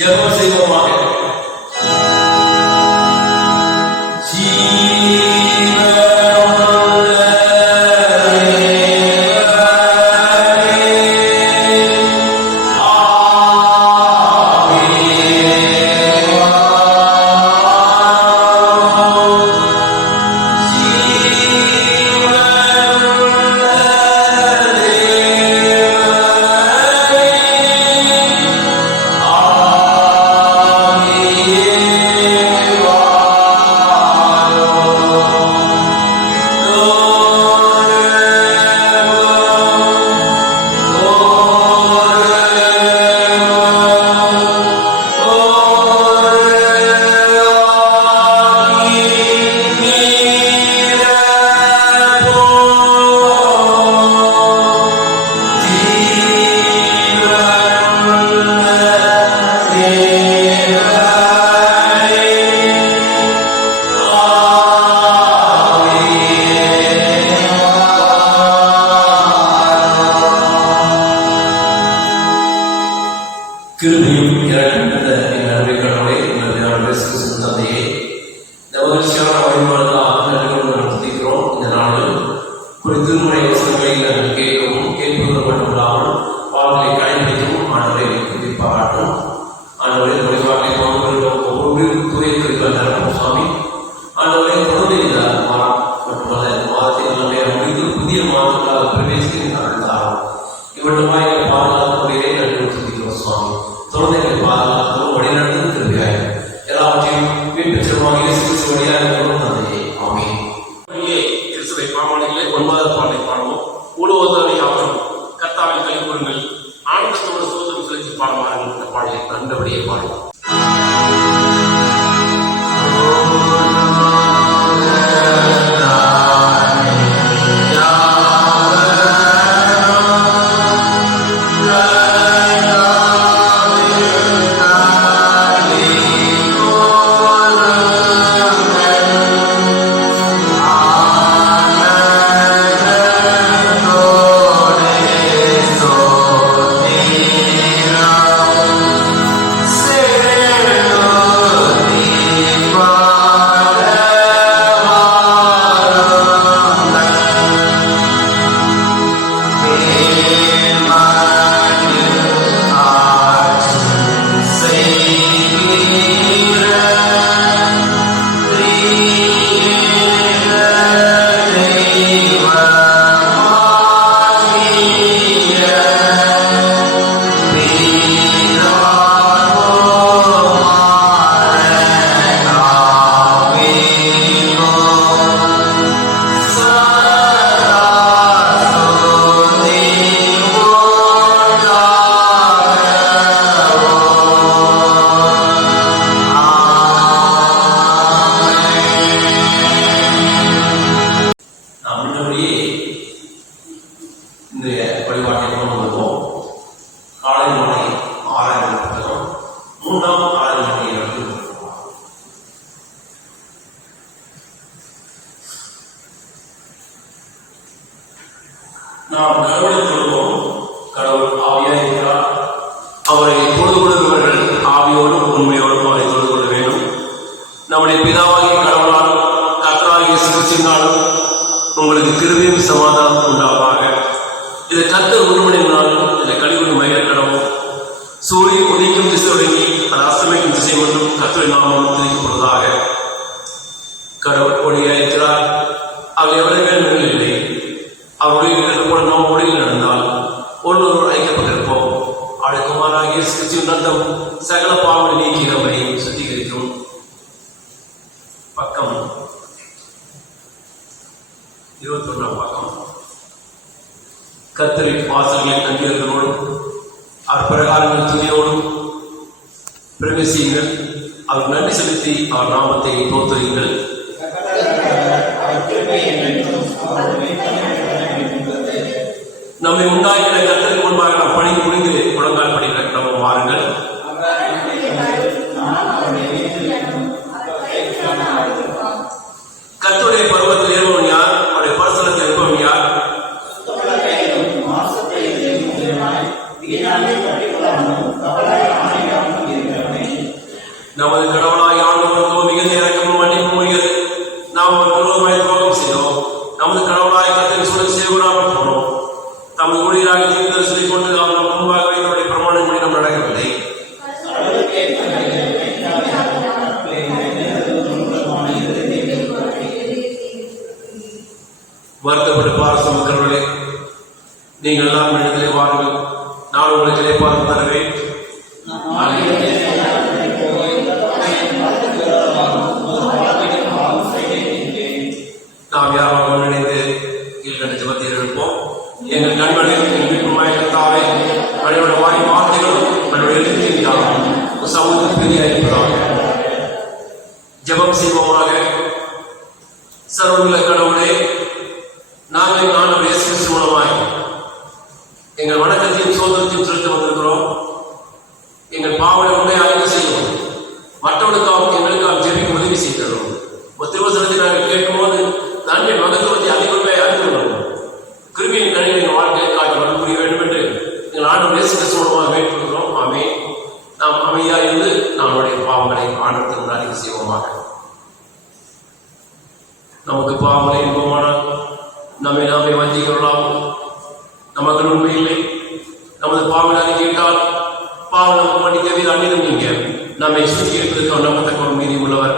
ஜெபம் செய்வோமாக. கிருபையும் இறக்கின்ற எங்கள் அன்பிற்கனோடே எங்கள் தந்தையே, இந்த மகிழ்ச்சியான வழிபாடுகளாக நாங்கள் துதிக்கிறோம். இந்த நாளில் திருமுறை வசனங்களை நாங்கள் கேட்கவும் கேட்பது மட்டுமில்லாமல் பாடலை கடைபிடிக்கவும் ஆண்டவரை துதி பாராட்டும். ஆண்டவரை வழிபாட்டை ஒவ்வொரு தூய குறிப்பாக நடக்கும் சுவாமி. ஆண்டவரை தொடர்ந்து இந்த மாதம் மட்டுமல்ல, இந்த மாதத்தை நல்ல முடிந்து புதிய மாதத்துக்காக பிரவேசிக்கிறார்கள் தாரும். இவற்றுமாய் எங்கள் பாதுகாக்கக்கூடிய நாங்கள் துதிக்கிறோம் சுவாமி. தொடர்ந்து எங்களை பாதுகாக்கவும் வழிநடத்தும் திரும்பியாய் எல்லாவற்றையும் பின்பற்றமாக இயேசு வழியாக தந்தையே, ஆமென். கிறிஸ்துவை பாமானிலே 9வது பாடலை பாடுவோம். உழுவதை ஆகும் கர்த்தாவை கைகூறுங்கள், ஆனந்தத்தோடு சோதனை செலுத்தி பாடுவார்கள். இந்த பாடலை கண்டபடியே பாடுவோம். இன்றைய வழிபாட்டை கொண்டு வருவோம். காலை மாலை 6 புத்தகம் 3ஆம் ஆராதனை நடத்தி வருவோம். நாம் கடவுளை தொழுவோம். கடவுள் ஆவியாய் இருக்கிறார். அவரை தொழுது கொள்கிறவர்கள் ஆவியோடும் உண்மையோடும் அவரை தொழுது கொள்ள வேண்டும். நம்முடைய பிதாவாகிய கடவுளால் கர்த்தராகிய இயேசு கிறிஸ்துவினாலும் உங்களுக்கு கிருபையும் சமாதானம் உண்டாவாக. இதை கர்த்தர் உருவடையினால் இதை கழிவுறு மயில கடவும். சூரியன் உதிக்கும் திசை தொடங்கி அது அஸ்தமிக்கும் திசை மட்டும் கர்த்தரின் நாமம் தெரிவிக்கப்படுவதாக. கடவுள் ஒளியாய் இருக்கிறார். அவர் எவ்வளவு மேல் இல்லை. அவருடைய இருக்கிறது போல நாம் ஒளியில் நடந்தால் ஒருவரோடு ஐக்கியப்பட்டிருப்போம். அழைக்குமாறாக இயேசு கிறிஸ்துவின் ரத்தம் சகல பாவங்களை நீக்கி நம்மை சுத்திகரிக்கும். பக்கம் 21ஆம் பக்கம். கர்த்தரின் வாசல்களின் அங்கீகாரங்களோடும் அப்பிரகாரங்கள் துணியோடும் பிரவேசியுங்கள். அவர் நன்றி செலுத்தி அவர் நாமத்தை தோற்றுங்கள். நம்மை உண்டாக்கிற கர்த்தருக்கு முன்பாக நாம் பணிந்து முடிந்து முழங்கால் படிக்கிற நம்ம வாருங்கள். கர்த்தருடைய பருவத்தில் ஏறுபவன் யார்? அவருடைய பரிசுத்தத்தில் இருப்பவன் யார்? வீணாக கட்டிக்கொள்ளாமலும் கவலை ஆணையாகவும் இருக்கிறவனை நமது கடவுளாய் ஆண்டவருக்கோ மிகுந்த இரக்கமும் மன்னிப்பும் உரியது. நாம் ஒரு விரோதமாய் துரோகம் செய்தோம். நமது கடவுளாய் கர்த்தரின் சொல்லை செய்யக்கூடாமல் போனோம். தமது ஊழியராக தீர்க்க சொல்லிக் கொண்டு அவர் முன்பாகவே தன்னுடைய பிரமாணங்களை நாம் நடக்கவில்லை. வருத்தப்பட்டு பாரசம் இருக்கிறவர்களே, நீங்கள் எல்லாம் இடத்திலே வாருங்கள், நான் உங்களுக்கு இளைப்பாறுதல் தருவேன். நாம் யாரும் ஒன்றிணைந்து கீழ்கண்ட ஜெபத்தை எழுப்போம். எங்கள் கண்மணிமாய் கர்த்தாவே, மனிதனுடைய வாய் வார்த்தைகளும் மனிதனுடைய எழுத்தின் சமூகத்தில் பெரியா இருப்பதாக ஜெபம் செய்வோமாக. சர்வமுள்ள கடவுளே, நாங்கள் ஆண்டவர் இயேசு கிறிஸ்து மூலமாய் எங்கள் வணக்கத்தையும் சோதனத்தையும் செலுத்த வந்திருக்கிறோம். எங்கள் பாவனை உண்மை அறிக்கை செய்வோம். மற்றவர்களுக்காக எங்களுக்காக ஜெபிக்க உதவி செய்கிறோம். திருவசனத்தை நாங்கள் கேட்கும்போது நன்மை மகத்துவத்தை அதிகமே அறிந்து கொள்வோம். கிருமியின் கணினின் வாழ்க்கையை காட்டி வர புரிய வேண்டும் என்று எங்கள் ஆண்டவர் இயேசு கிறிஸ்து மூலமாக வேண்டுகிறோம். ஆமே. நாம் அமைதியாக இருந்து நம்முடைய பாவங்களை ஆண்டவருக்கு அறிக்கை செய்வோமாக. நமக்கு பாவங்களை இன்பமானால் நம்மை நாமே வஞ்சிக்கொள்ளலாம். நமக்கு உண்மை இல்லை. நமது பாவனை அறிக்கையிட்டால் பாவம் நமக்கு மன்னிக்கவே அன்னிலும் நீங்க நம்மை சுற்றி இருப்பதற்கு நம்பத்தக்க ஒரு மீதி உள்ளவர்.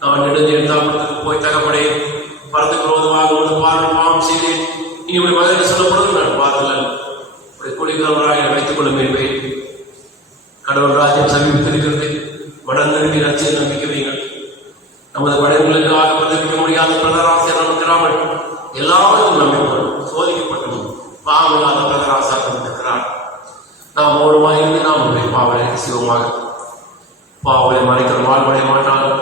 நான் நெடுந்தெடுத்தாப்பத்துக்கு போய் தகப்படே, பரத்துக்கு விரோதமாக ஒரு பாவம் செய்தேன். இனி உடைய மகனை சொல்லப்படுவது நான் பார்த்தலன். குடிக்கிறவராக வைத்துக் கொள்ள மேற்பேன். கடவுள் ராஜ்யம் சமீபத்திருக்கிறது. வடநெருங்கி ரட்சியை நம்பிக்கை வைங்கள். நமது படைகளுக்காக பதிவிக்க முடியாத பிரதராசியர் நமக்கிறாமல் எல்லாரும் நம்பிக்கொள்ளும் சோதிக்கப்பட்டும் பாவமில்லாத பிரதராசாக இருக்கிறார். நாம் ஓரமாக இருந்து நாம் உடைய பாவனை சிவமாக பாவனை மறைக்கிற வாழ்வடைய மாட்டாலும்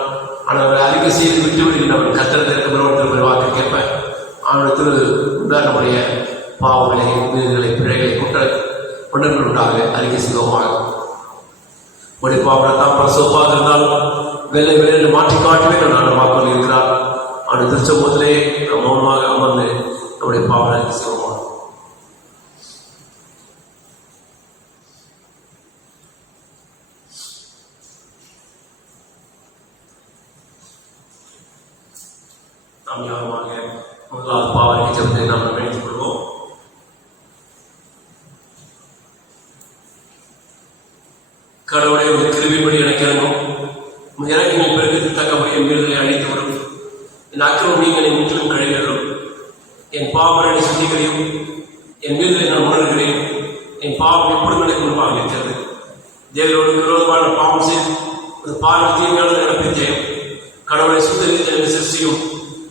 ஆனால் அறிக்கை செய்து விட்டு விடுகின்றவன் கத்திரத்திற்கு பெருவற்றில் வாக்கு கேட்பேன். அவனுக்கு உண்டானமுடைய பாவங்களை மீதுகளை பிழைகளை குற்றங்கள் உண்டாக அறிக்கை செய்வோமாக. உடைய பாவனை தான் பிரசவமாக இருந்தாலும் வெள்ளை வெள்ளை மாற்றி காட்டுவே நான் வாக்குகள் இருக்கிறார். அவனுடைய திருச்சபத்திலே மௌனமாக அமர்ந்து நம்முடைய பாவனை அறிக்கை செய்வோமாக. நாம் யாருமாக முதலாவது பாவனை ஜெபத்தை நாம் நினைத்துக் கொள்வோம். கடவுளை ஒரு கிருமிப்படி எனக்கு இறங்கும். இறங்கின பெருக்கத்தில் தக்கபடி என் மீறுதலை அழைத்து வரும். என் அக்கிரமம் நீங்களை முற்றிலும் கழிகிறோம். என் பாவனை சுத்திகரையும் என் மீறுதலை நான் உணர்கிறேன். என் பாவம் எப்படி எனக்கு முன்பாக இருக்கிறது. தேவனோடு விரோதமான பாவம் செய்து ஒரு பாவ தீமையான நடப்பித்தேன். கடவுளை சுத்தரித்து எனக்கு சிருஷ்டியும்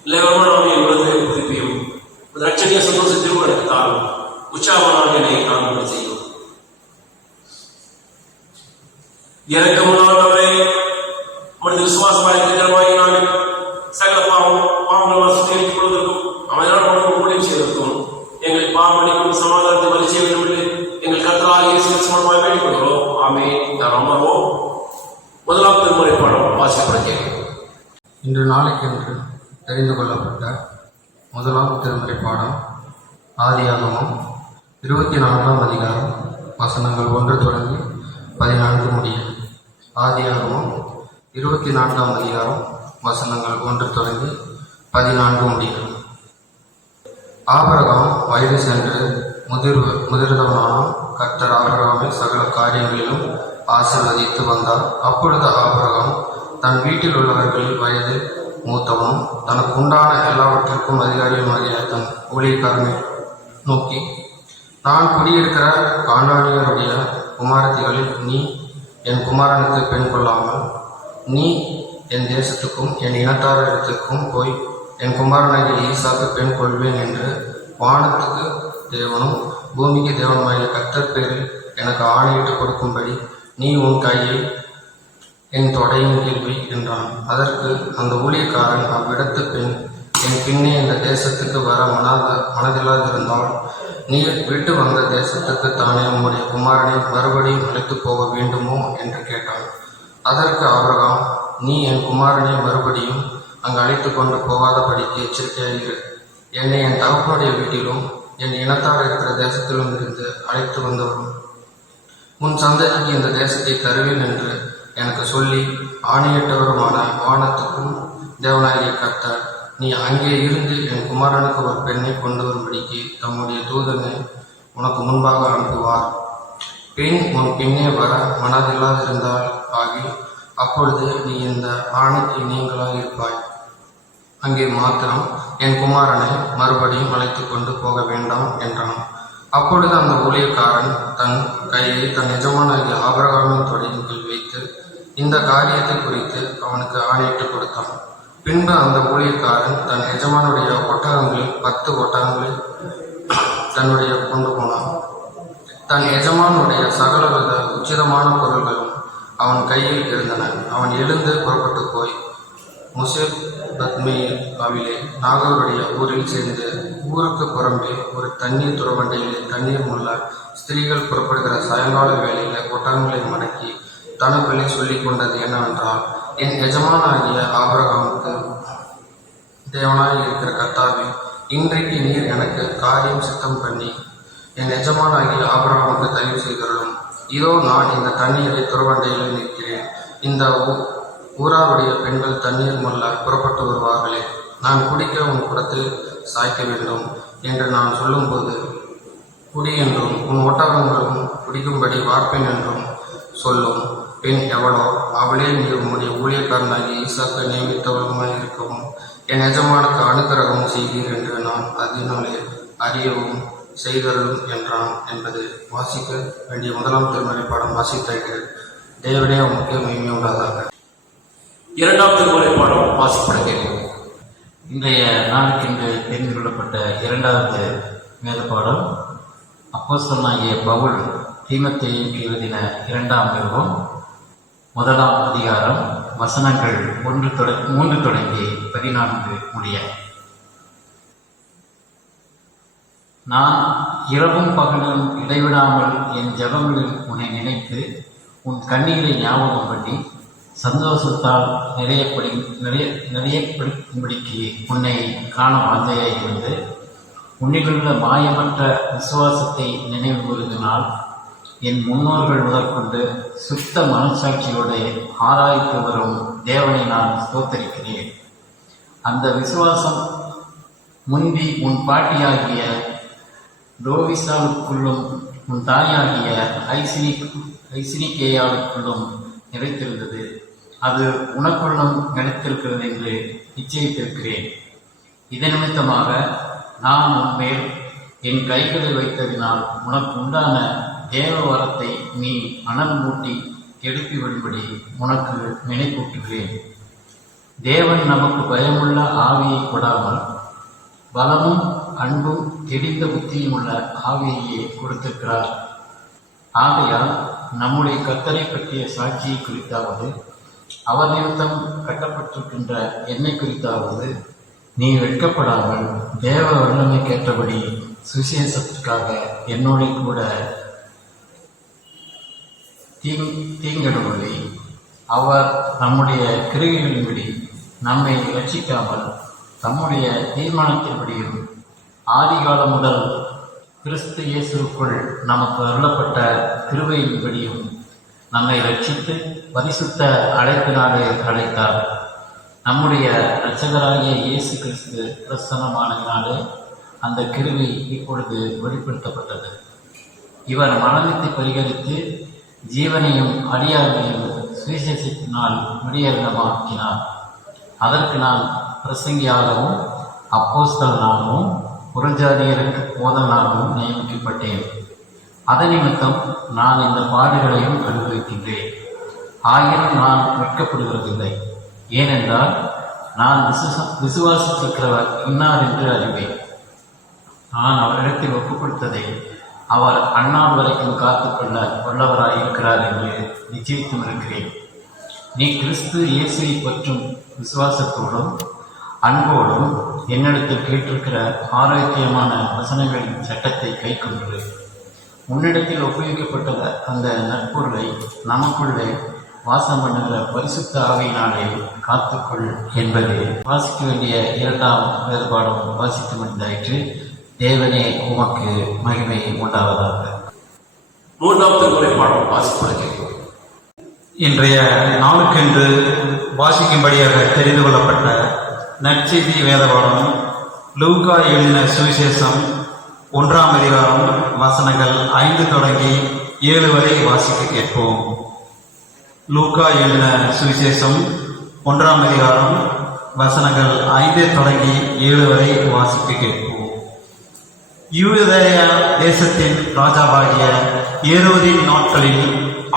இளைவரமான உலகத்தை புதுப்பியும் ரட்சணிய சந்தோஷத்திலும் எனக்கு தாரும். உற்சாகமான என்னை காண்பது செய்யும். இறக்கமுள்ளவரை மனித விசுவாசமாக நாங்கள் சகல பாவங்கள் சுத்திகரித்துக் கொள்வதற்கும் அமைதியான உணவு ஊழியம் செய்வதற்கும் எங்களை பாவமணிக்கும் சமாதானத்தை வழி செய்ய வேண்டும் என்று எங்கள் கர்த்தராகிய இயேசு கிறிஸ்துவாய் வேண்டிக் கொள்கிறோம். ஆமென். நாம் அமர்வோம். முதலாம் திருமுறை பாடம் வாசிக்கப்பட இன்று நாளைக்கென்று தெரிந்து கொள்ளப்பட்ட முதலாம் திருமுறை பாடம் ஆதியாகமம் 24ஆம் அதிகாரம் வசனங்கள் 1 தொடங்கி 14 முடிய. ஆதியாகமம் 24ஆம் அதிகாரம் வசனங்கள் 1 தொடங்கி 14 முடிய. ஆபிரகாம் வயது சென்று முதிர்ந்தவனானான். கர்த்தர் ஆபிரகாமை சகல காரியங்களிலும் ஆசீர்வதித்து வந்தார். அப்பொழுது ஆபிரகாம் தன் வீட்டில் உள்ளவர்களில் வயது மூத்தவனும் தனக்கு உண்டான எல்லாவற்றிற்கும் அதிகாரியுமாகிய தன் ஊழியக்காரனை நோக்கி, நான் குடியிருக்கிற கானானியருடைய குமாரத்திகளில் நீ என் குமாரனுக்கு பெண் கொள்ளாமல் நீ என் தேசத்துக்கும் என் இனத்தாரிடத்திற்கும் போய் என் குமாரனாகிய ஈசாக்கு பெண் கொள்வேன் என்று வானத்துக்கு தேவனும் பூமிக்கு தேவனுமாகிய கர்த்தர் பேரில் எனக்கு ஆணையிட்டு கொடுக்கும்படி நீ உன் கையை என் தொடையின் கீழ் வை என்றான். அதற்கு அந்த ஊழியக்காரன், அவ்விடத்து பெண் என் பின்னே இந்த தேசத்துக்கு வர மனதில்லாதிருந்தால் நீர் விட்டு வந்த தேசத்துக்கு தானே உம்முடைய குமாரனை மறுபடியும் அழைத்து போக வேண்டுமோ என்று கேட்டான். அதற்கு ஆபிரகாம், நீ என் குமாரனை மறுபடியும் அங்கு அழைத்து கொண்டு போகாதபடிக்கு எச்சரிக்கையாயிரு. என்னை என் தகப்பனுடைய வீட்டிலும் என் இனத்தார் இருக்கிற தேசத்திலும் இருந்து அழைத்து வந்தவரும் உன் சந்ததிக்கு இந்த தேசத்தை தருவேன் என்று எனக்கு சொல்லி, ஆணையிட்டவருமான வானத்துக்கும் தேவனாகிய கர்த்தர், நீ அங்கே இருந்து என் குமாரனுக்கு ஒரு பெண்ணை கொண்டு வரும்படிக்கு தம்முடைய தூதனை உனக்கு முன்பாக அனுப்புவார். பெண் உன் பின்னே வர மனதில்லாதிருந்தால் ஆகி, அப்பொழுது நீ இந்த ஆணைக்கு நீங்களாக இருப்பாய். அங்கே மாத்திரம் என் குமாரனை மறுபடியும் அழைத்து கொண்டு போக வேண்டாம் என்றான். அப்பொழுது அந்த ஊழியக்காரன் தன் கையை தன் எஜமானாகிய ஆபிரகாமின் தொடையின் கீழ் வைத்து இந்த காரியத்தை குறித்து அவனுக்கு ஆணையிட்டு கொடுத்தான். பின்பு அந்த ஊழியக்காரன் தன் எஜமானுடைய ஒட்டகங்களில் 10 ஒட்டகங்களை தன்னுடைய கொண்டு போனான். தன் எஜமானுடைய சகலவித உச்சிதமான பொருள்களும் அவன் கையில் இருந்தன. அவன் எழுந்து புறப்பட்டு போய் முசேபத்மேயாவிலே நாகருடைய ஊரில் சேர்ந்து, ஊருக்கு புறம்பே ஒரு தண்ணீர் துறவண்டையிலே தண்ணீர் முள்ள ஸ்திரீகள் புறப்படுகிற சாயங்கால வேளையில ஒட்டகங்களை மடக்கி தனக்குள்ளே சொல்லிக் கொண்டது என்னவென்றால், என் எஜமானாகிய ஆபிரகாமுக்கு தேவனாய் இருக்கிற கர்த்தாவே, இன்றைக்கு நீர் எனக்கு காரியம் சித்தம் பண்ணி என் எஜமானாகிய ஆபிரகாமுக்கு தயவு செய்தருளும். இதோ நான் இந்த தண்ணீரை துறவண்டையில் நிற்கிறேன். இந்த ஊராருடைய பெண்கள் தண்ணீர் மல்ல புறப்பட்டு வருவார்களே, நான் குடிக்க உன் குடத்தில் சாய்க்க வேண்டும் என்று நான் சொல்லும்போது, குடி என்றும் உன் ஒட்டகங்களும் குடிக்கும்படி வார்ப்பேன் என்றும் சொல்லும் பெண் எவளோ அவளே நீர் உம்முடைய ஊழியக்காரனாகி ஈசாக்கு நியமித்தவளுமாய் இருக்கவும் என் எஜமானுக்கு அனுக்கிரகம் செய்வீர் என்று நான் அதனாலே அறியவும் செய்தருளும் என்றான் என்பது வாசிக்க வேண்டிய 1ஆம் திருமறை பாடம் வாசித்தாயிற்று. தேவனே உமக்கு மகிமை உண்டாதாக. 2ஆம் திருமறை பாடம் வாசிப்பட கேட்கிறோம். இன்றைய நாளுக்கென்று தெரிந்து கொள்ளப்பட்ட 2வது வேத பாடம் அப்போஸ்தலனாகிய பவுல் தீமோத்தேயுவுக்கு எழுதின 2ஆம் நிருபம் 1ஆம் அதிகாரம் வசனங்கள் 3 தொடங்கி 14 முடிய. நான் இரவும் பகலும் இடைவிடாமல் என் ஜெபங்களில் உன்னை நினைத்து உன் கண்ணீரை ஞாபகம் பண்ணி சந்தோஷத்தால் நிறையப்படும்படிக்கு உன்னை காண வாஞ்சையாய் இருந்து, உன்னிலுள்ள மாயமற்ற விசுவாசத்தை நினைவு கூறுதினால் என் முன்னோர்கள் முதற்கொண்டு சுத்த மனசாட்சியோடு ஆராய்த்து வரும் தேவனை நான் ஸ்தோத்தரிக்கிறேன். அந்த விசுவாசம் முந்தி உன் பாட்டியாகிய லோவிசாவுக்குள்ளும் உன் தாயாகிய ஐசினிகேயாவுக்குள்ளும் நிறைத்திருந்தது. அது உனக்குள்ளும் நினைத்திருக்கிறது என்று நிச்சயித்திருக்கிறேன். இதன் நிமித்தமாக நான் உன்மேல் என் கைகளை வைத்ததினால் உனக்கு உண்டான தேவ வரத்தை நீ அனல் மூட்டி எழுப்பி விடும்படி உனக்கு நினைப்பூட்டுகிறேன். தேவன் நமக்கு பயமுள்ள ஆவியை கொடாமல் பலமும் அன்பும் தெளிந்த புத்தியும் உள்ள ஆவியையே கொடுத்திருக்கிறார். ஆகையால் நம்முடைய கர்த்தரை பற்றிய சாட்சியை குறித்தாவது, அவர் நிமித்தம் கட்டப்பட்டிருக்கின்ற என்னை குறித்தாவது நீ வெட்கப்படாமல் தேவ வல்லமை கேட்டபடி சுவிசேஷத்திற்காக என்னோட கூட தீங்கடுவதை அவர் நம்முடைய கிரியைகளின்படி நம்மை ரட்சிக்காமல் தம்முடைய தீர்மானத்தின்படியும் ஆதிகாலம் முதல் கிறிஸ்து இயேசுக்குள் நமக்கு அருளப்பட்ட கிருபையின்படியும் நம்மை ரட்சித்து பரிசுத்த அழைப்பினாலே அழைத்தார். நம்முடைய இரட்சகராகிய இயேசு கிறிஸ்து பிரசன்னமானதினாலே அந்த கிருபை இப்பொழுது வெளிப்படுத்தப்பட்டது. இவர் மரணத்தை பரிகரித்து ஜீவனையும் அடியார்களையும் சுவிசேஷத்தினால் விடியரங்கமாக்கினார். அதற்கு நான் பிரசங்கியாகவும் அப்போஸ்தலனாகவும் புறஜாதியருக்கு போதனாகவும் நியமிக்கப்பட்டேன். அதன் நிமித்தம் நான் இந்த பாடுகளையும் அனுபவிக்கின்றேன். ஆயினும் நான் வெட்கப்படுவதில்லை. ஏனென்றால் நான் விசுவாசித்திருக்கிறவர் இன்னார் என்று அறிவேன். நான் அவரிடத்தில் ஒப்புக் கொடுத்ததை அவர் அந்நாள் வரைக்கும் காத்துக்கொள்ள வல்லவராயிருக்கிறார் என்று நிச்சயித்தும் இருக்கிறேன். நீ கிறிஸ்து இயேசுவை பற்றும் விசுவாசத்தோடும் அன்போடும் என்னிடத்தில் கேட்டிருக்கிற ஆரோக்கியமான வசனங்களின் சட்டத்தை கை கொண்டு உன்னிடத்தில் ஒப்புவிக்கப்பட்ட அந்த நற்பொருளை நமக்குள்ளே வாசம் பண்ணுகிற பரிசுத்த ஆவியினாலே காத்துக்கொள் என்பது வாசிக்க வேண்டிய 2ஆம் வேறுபாடும் வாசித்து முடிந்தாயிற்று. தேவனே உமக்கு மகிமை உண்டாவதாக. 3ஆம் திருமுறை பாடம் வாசிப்பட கேட்கிறோம். இன்றைய நாளுக்கென்று வாசிக்கும்படியாக தெரிந்து கொள்ளப்பட்ட நற்செய்தி வேதபாடம் லூக்கா எழுதின சுவிசேஷம் 1ஆம் அதிகாரம் வசனங்கள் 5 தொடங்கி 7 வரை வாசிக்க கேட்போம். லூக்கா எழுதின சுவிசேஷம் 1ஆம் அதிகாரம் வசனங்கள் 5 தொடங்கி 7 வரை வாசிக்க கேட்போம். யூதேய தேசத்தின் ராஜாவாகிய ஏரோதின் நாட்களில்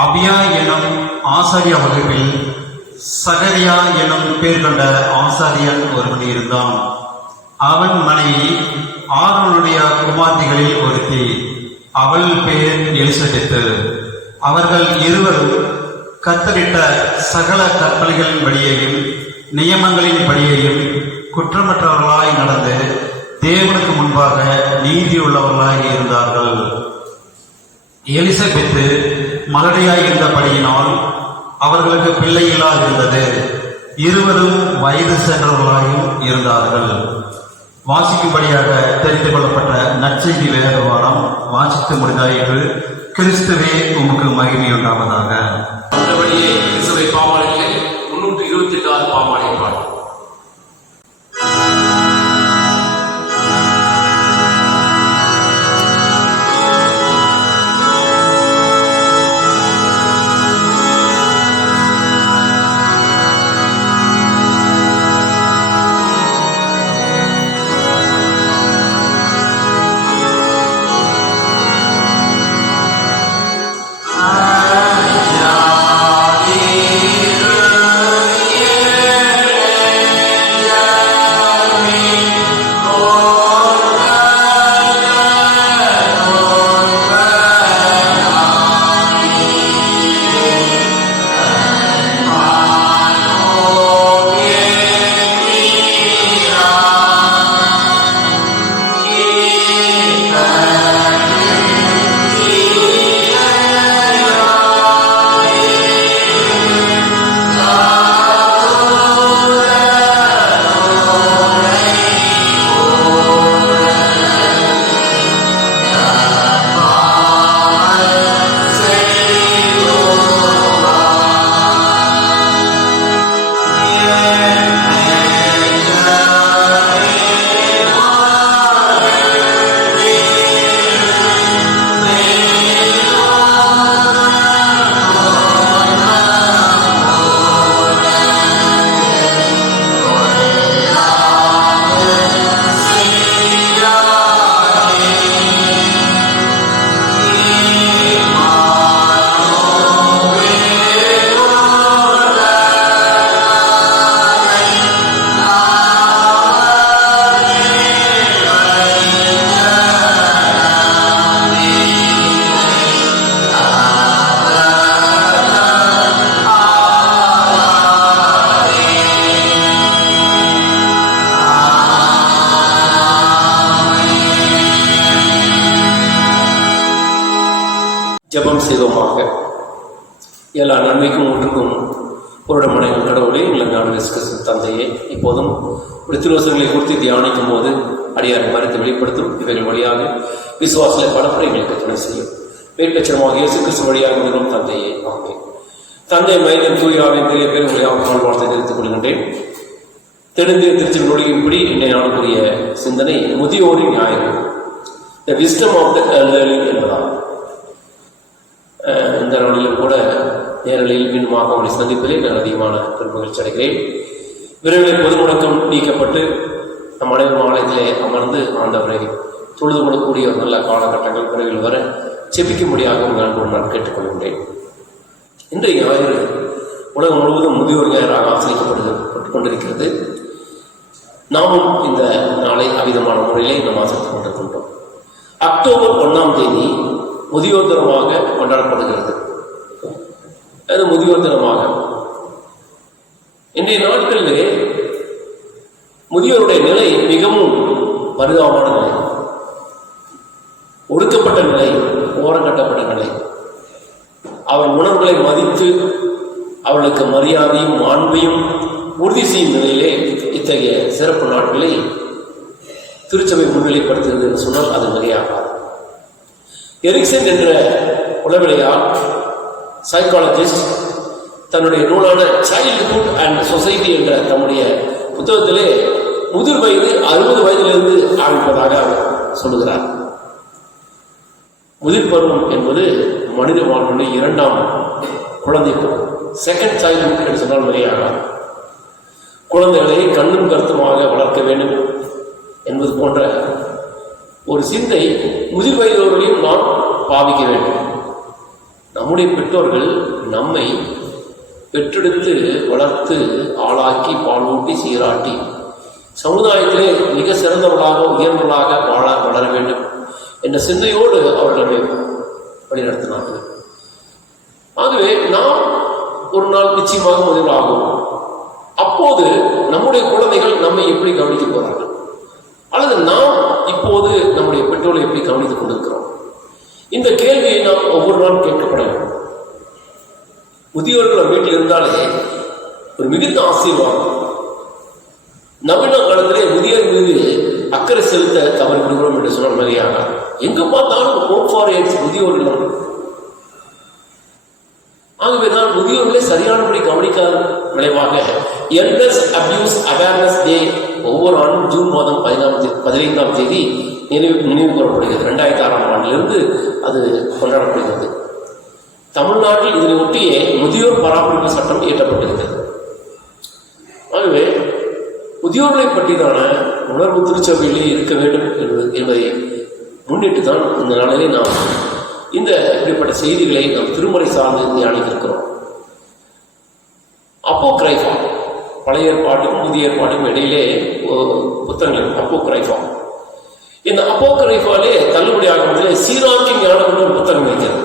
அபியா எனும் ஆசாரிய வகுப்பில் சகரியா எனும் பேர் கொண்ட ஆசாரியன் ஒருவன் இருந்தான். அவன் மனைவி ஆரோனுடைய குமார்த்திகளில் ஒருத்தி, அவள் பேர் எலிசபெத்து. அவர்கள் இருவரும் கத்தரிட்ட சகல கற்பனைகளின் படியையும் நியமங்களின் படியையும் குற்றமற்றவர்களாய் நடந்து தேவனுக்கு முன்பாக நீதியுள்ளவர்களாய் இருந்தார்கள். எலிசபெத்து மலடியாய் இருந்தபடியினால் அவர்களுக்கு பிள்ளை இல்லாதிருந்தது. இருவரும் வயது சென்றவர்களாயும் இருந்தார்கள். வாசிக்கும்படியாக தெரிந்து கொள்ளப்பட்ட நற்செய்தி வேதபாடம் வாசித்து முடிந்தாயிற்று. கிறிஸ்துவே உமக்கு மகிமையுண்டாவதாக. மற்றபடியே கிறிஸ்துவை பாமாலையிலே 328 பாமாலை பாடும். ஜெபம் செய்வோமாக. எல்லா நன்மைக்கும் ஒன்றுக்கும் பொருடமான கடவுளே, உங்களை தந்தையே, இப்போதும் ஒரு திருவசனங்களை குறித்து தியானிக்கும் போது அடியாரை மறைத்து வெளிப்படுத்தும் இவைகள் வழியாக விசுவாசலை பலப்பட எங்களுக்கு துணை செய்யும். வேட்பட்சமாக இயேசு கிறிஸ்து வழியாக முதலும் தந்தையே, ஆமென். தந்தை மனிதன் தூயாவின் பெரிய பேர் உங்களை வாழ்த்தை தெரிவித்துக் கொள்கின்றேன். தெளிந்து திருச்சி நொடியின்படி இன்றைய நாளுக்குரிய சிந்தனை முதியோரின் நியாயம், the wisdom of the elderly என்பதாகும். இந்த நாளிலும் கூட நேரலையில் மீண்டுமாக அவனை சந்திப்பதில் நான் அதிகமான மகிழ்ச்சி அடைகிறேன். விரைவில் பொது முடக்கம் நீக்கப்பட்டு நம் அனைவரும் ஆலயத்திலே அமர்ந்து ஆண்டவரை தொழுது கொள்ளக்கூடிய ஒரு நல்ல காலகட்டங்கள் விரைவில் வர செபிக்கும்படியாக உங்கள் அன்போடு நான் கேட்டுக்கொள்கின்றேன். இன்றைய ஞாயிறு உலகம் முழுவதும் முதியோர் ஞாயிறாக ஆசிரியப்பட்டு கொண்டிருக்கிறது. நாமும் இந்த நாளை அவிதமான முறையிலே நாம் ஆசிரித்துக் கொண்டிருக்கின்றோம். அக்டோபர் 1ஆம் தேதி முதியோர் தினமாக கொண்டாடப்படுகிறது. அது முதியோர் தினமாக இன்றைய நாட்களிலே முதியோருடைய நிலை மிகவும் பரிதாபமான நிலை, ஒடுக்கப்பட்ட நிலை, ஓரங்கட்டப்பட்ட நிலை. அவர் உணர்வுகளை மதித்து அவர்களுக்கு மரியாதையும் மாண்பையும் உறுதி செய்யும் நிலையிலே இத்தகைய சிறப்பு நாட்களை திருச்சபை முன்னிலைப்படுத்துகிறது என்று சொன்னால் அது மிகையாகாது. எரிக்சன் என்ற உளவியலாளர், சைக்காலஜிஸ்ட், தன்னுடைய நூலான சைல்ட்ஹுட் அண்ட் சொசைட்டி என்ற தம்முடைய புத்தகத்திலே முதிர் வயது 60 வயதிலிருந்து ஆரம்பிப்பதாக சொல்லுகிறார். முதிர் பருவம் என்பது மனித வாழ்வுடைய 2ஆம் குழந்தை பருவம், செகண்ட் சைல்ட்ஹுட் என்று சொன்னால் முறையாக குழந்தைகளை கண்ணும் கருத்துமாக வளர்க்க வேண்டும் என்பது போன்ற ஒரு சிந்தை முதிர் வயதோர்களையும் நாம் பாவிக்க வேண்டும். நம்முடைய பெற்றோர்கள் நம்மை பெற்றெடுத்து வளர்த்து ஆளாக்கி பாலூட்டி சீராட்டி சமுதாயத்திலே மிக சிறந்தவர்களாக உயர்ந்தவர்களாக வளர வேண்டும் என்ற சிந்தையோடு அவர்களை வழிநடத்தினார்கள். ஆகவே நாம் ஒரு நாள் நிச்சயமாக முதலாகும். அப்போது நம்முடைய குழந்தைகள் நம்மை எப்படி கவனிக்க போறார்கள், அல்லது நாம் இப்போது நம்முடைய பெற்றோரை எப்படி கவனித்துக் கொண்டிருக்கிறோம்? இந்த கேள்வியை நாம் ஒவ்வொரு நாளும் கேட்கப்பட வேண்டும். முதியோர்கள் வீட்டில் இருந்தாலே ஒரு மிகுந்த ஆசீர்வாதம். நவீன காலத்திலே முதியோர் மீது அக்கறை செலுத்த தவறு விடுகிறோம் என்று சொன்னால் நிறையாக எங்க பார்த்தாலும் ஹோம் ஃபார் எய்ட்ஸ் முதியோர்கள். ஆகவேதான் முதியோர்களை சரியானபடி கவனிக்காத விளைவாக எல்டர்ஸ் அபியூஸ் அவேர்னஸ் டே ஒவ்வொரு ஆண்டும் ஜூன் மாதம் 15ஆம் தேதி நினைவு கூறப்படுகிறது. 2006ஆம் ஆண்டிலிருந்து அது கொண்டாடப்படுகிறது. தமிழ்நாட்டில் இதனை ஒட்டியே முதியோர் பராமரிப்பு சட்டம் இயற்றப்பட்டிருக்கிறது. ஆகவே முதியோர்களை பற்றிதான உணர்வு திருச்சபையிலே இருக்க வேண்டும் என்பதை முன்னிட்டு தான் இந்த நாளிலே நாம் இந்த இப்படிப்பட்ட செய்திகளை நாம் திருமறை சார்ந்து தியானித்திருக்கிறோம். அப்போக்ரைஃபா, பழைய ஏற்பாட்டுக்கும் புதிய ஏற்பாட்டுக்கும் இடையிலே புத்தகங்கள் அப்போக்ரைஃபா. இந்த அப்போக்ரைஃபாலே தள்ளுபடியாக சீராக்கி ஞானம் ஒரு புத்தகம் இருக்கிறது.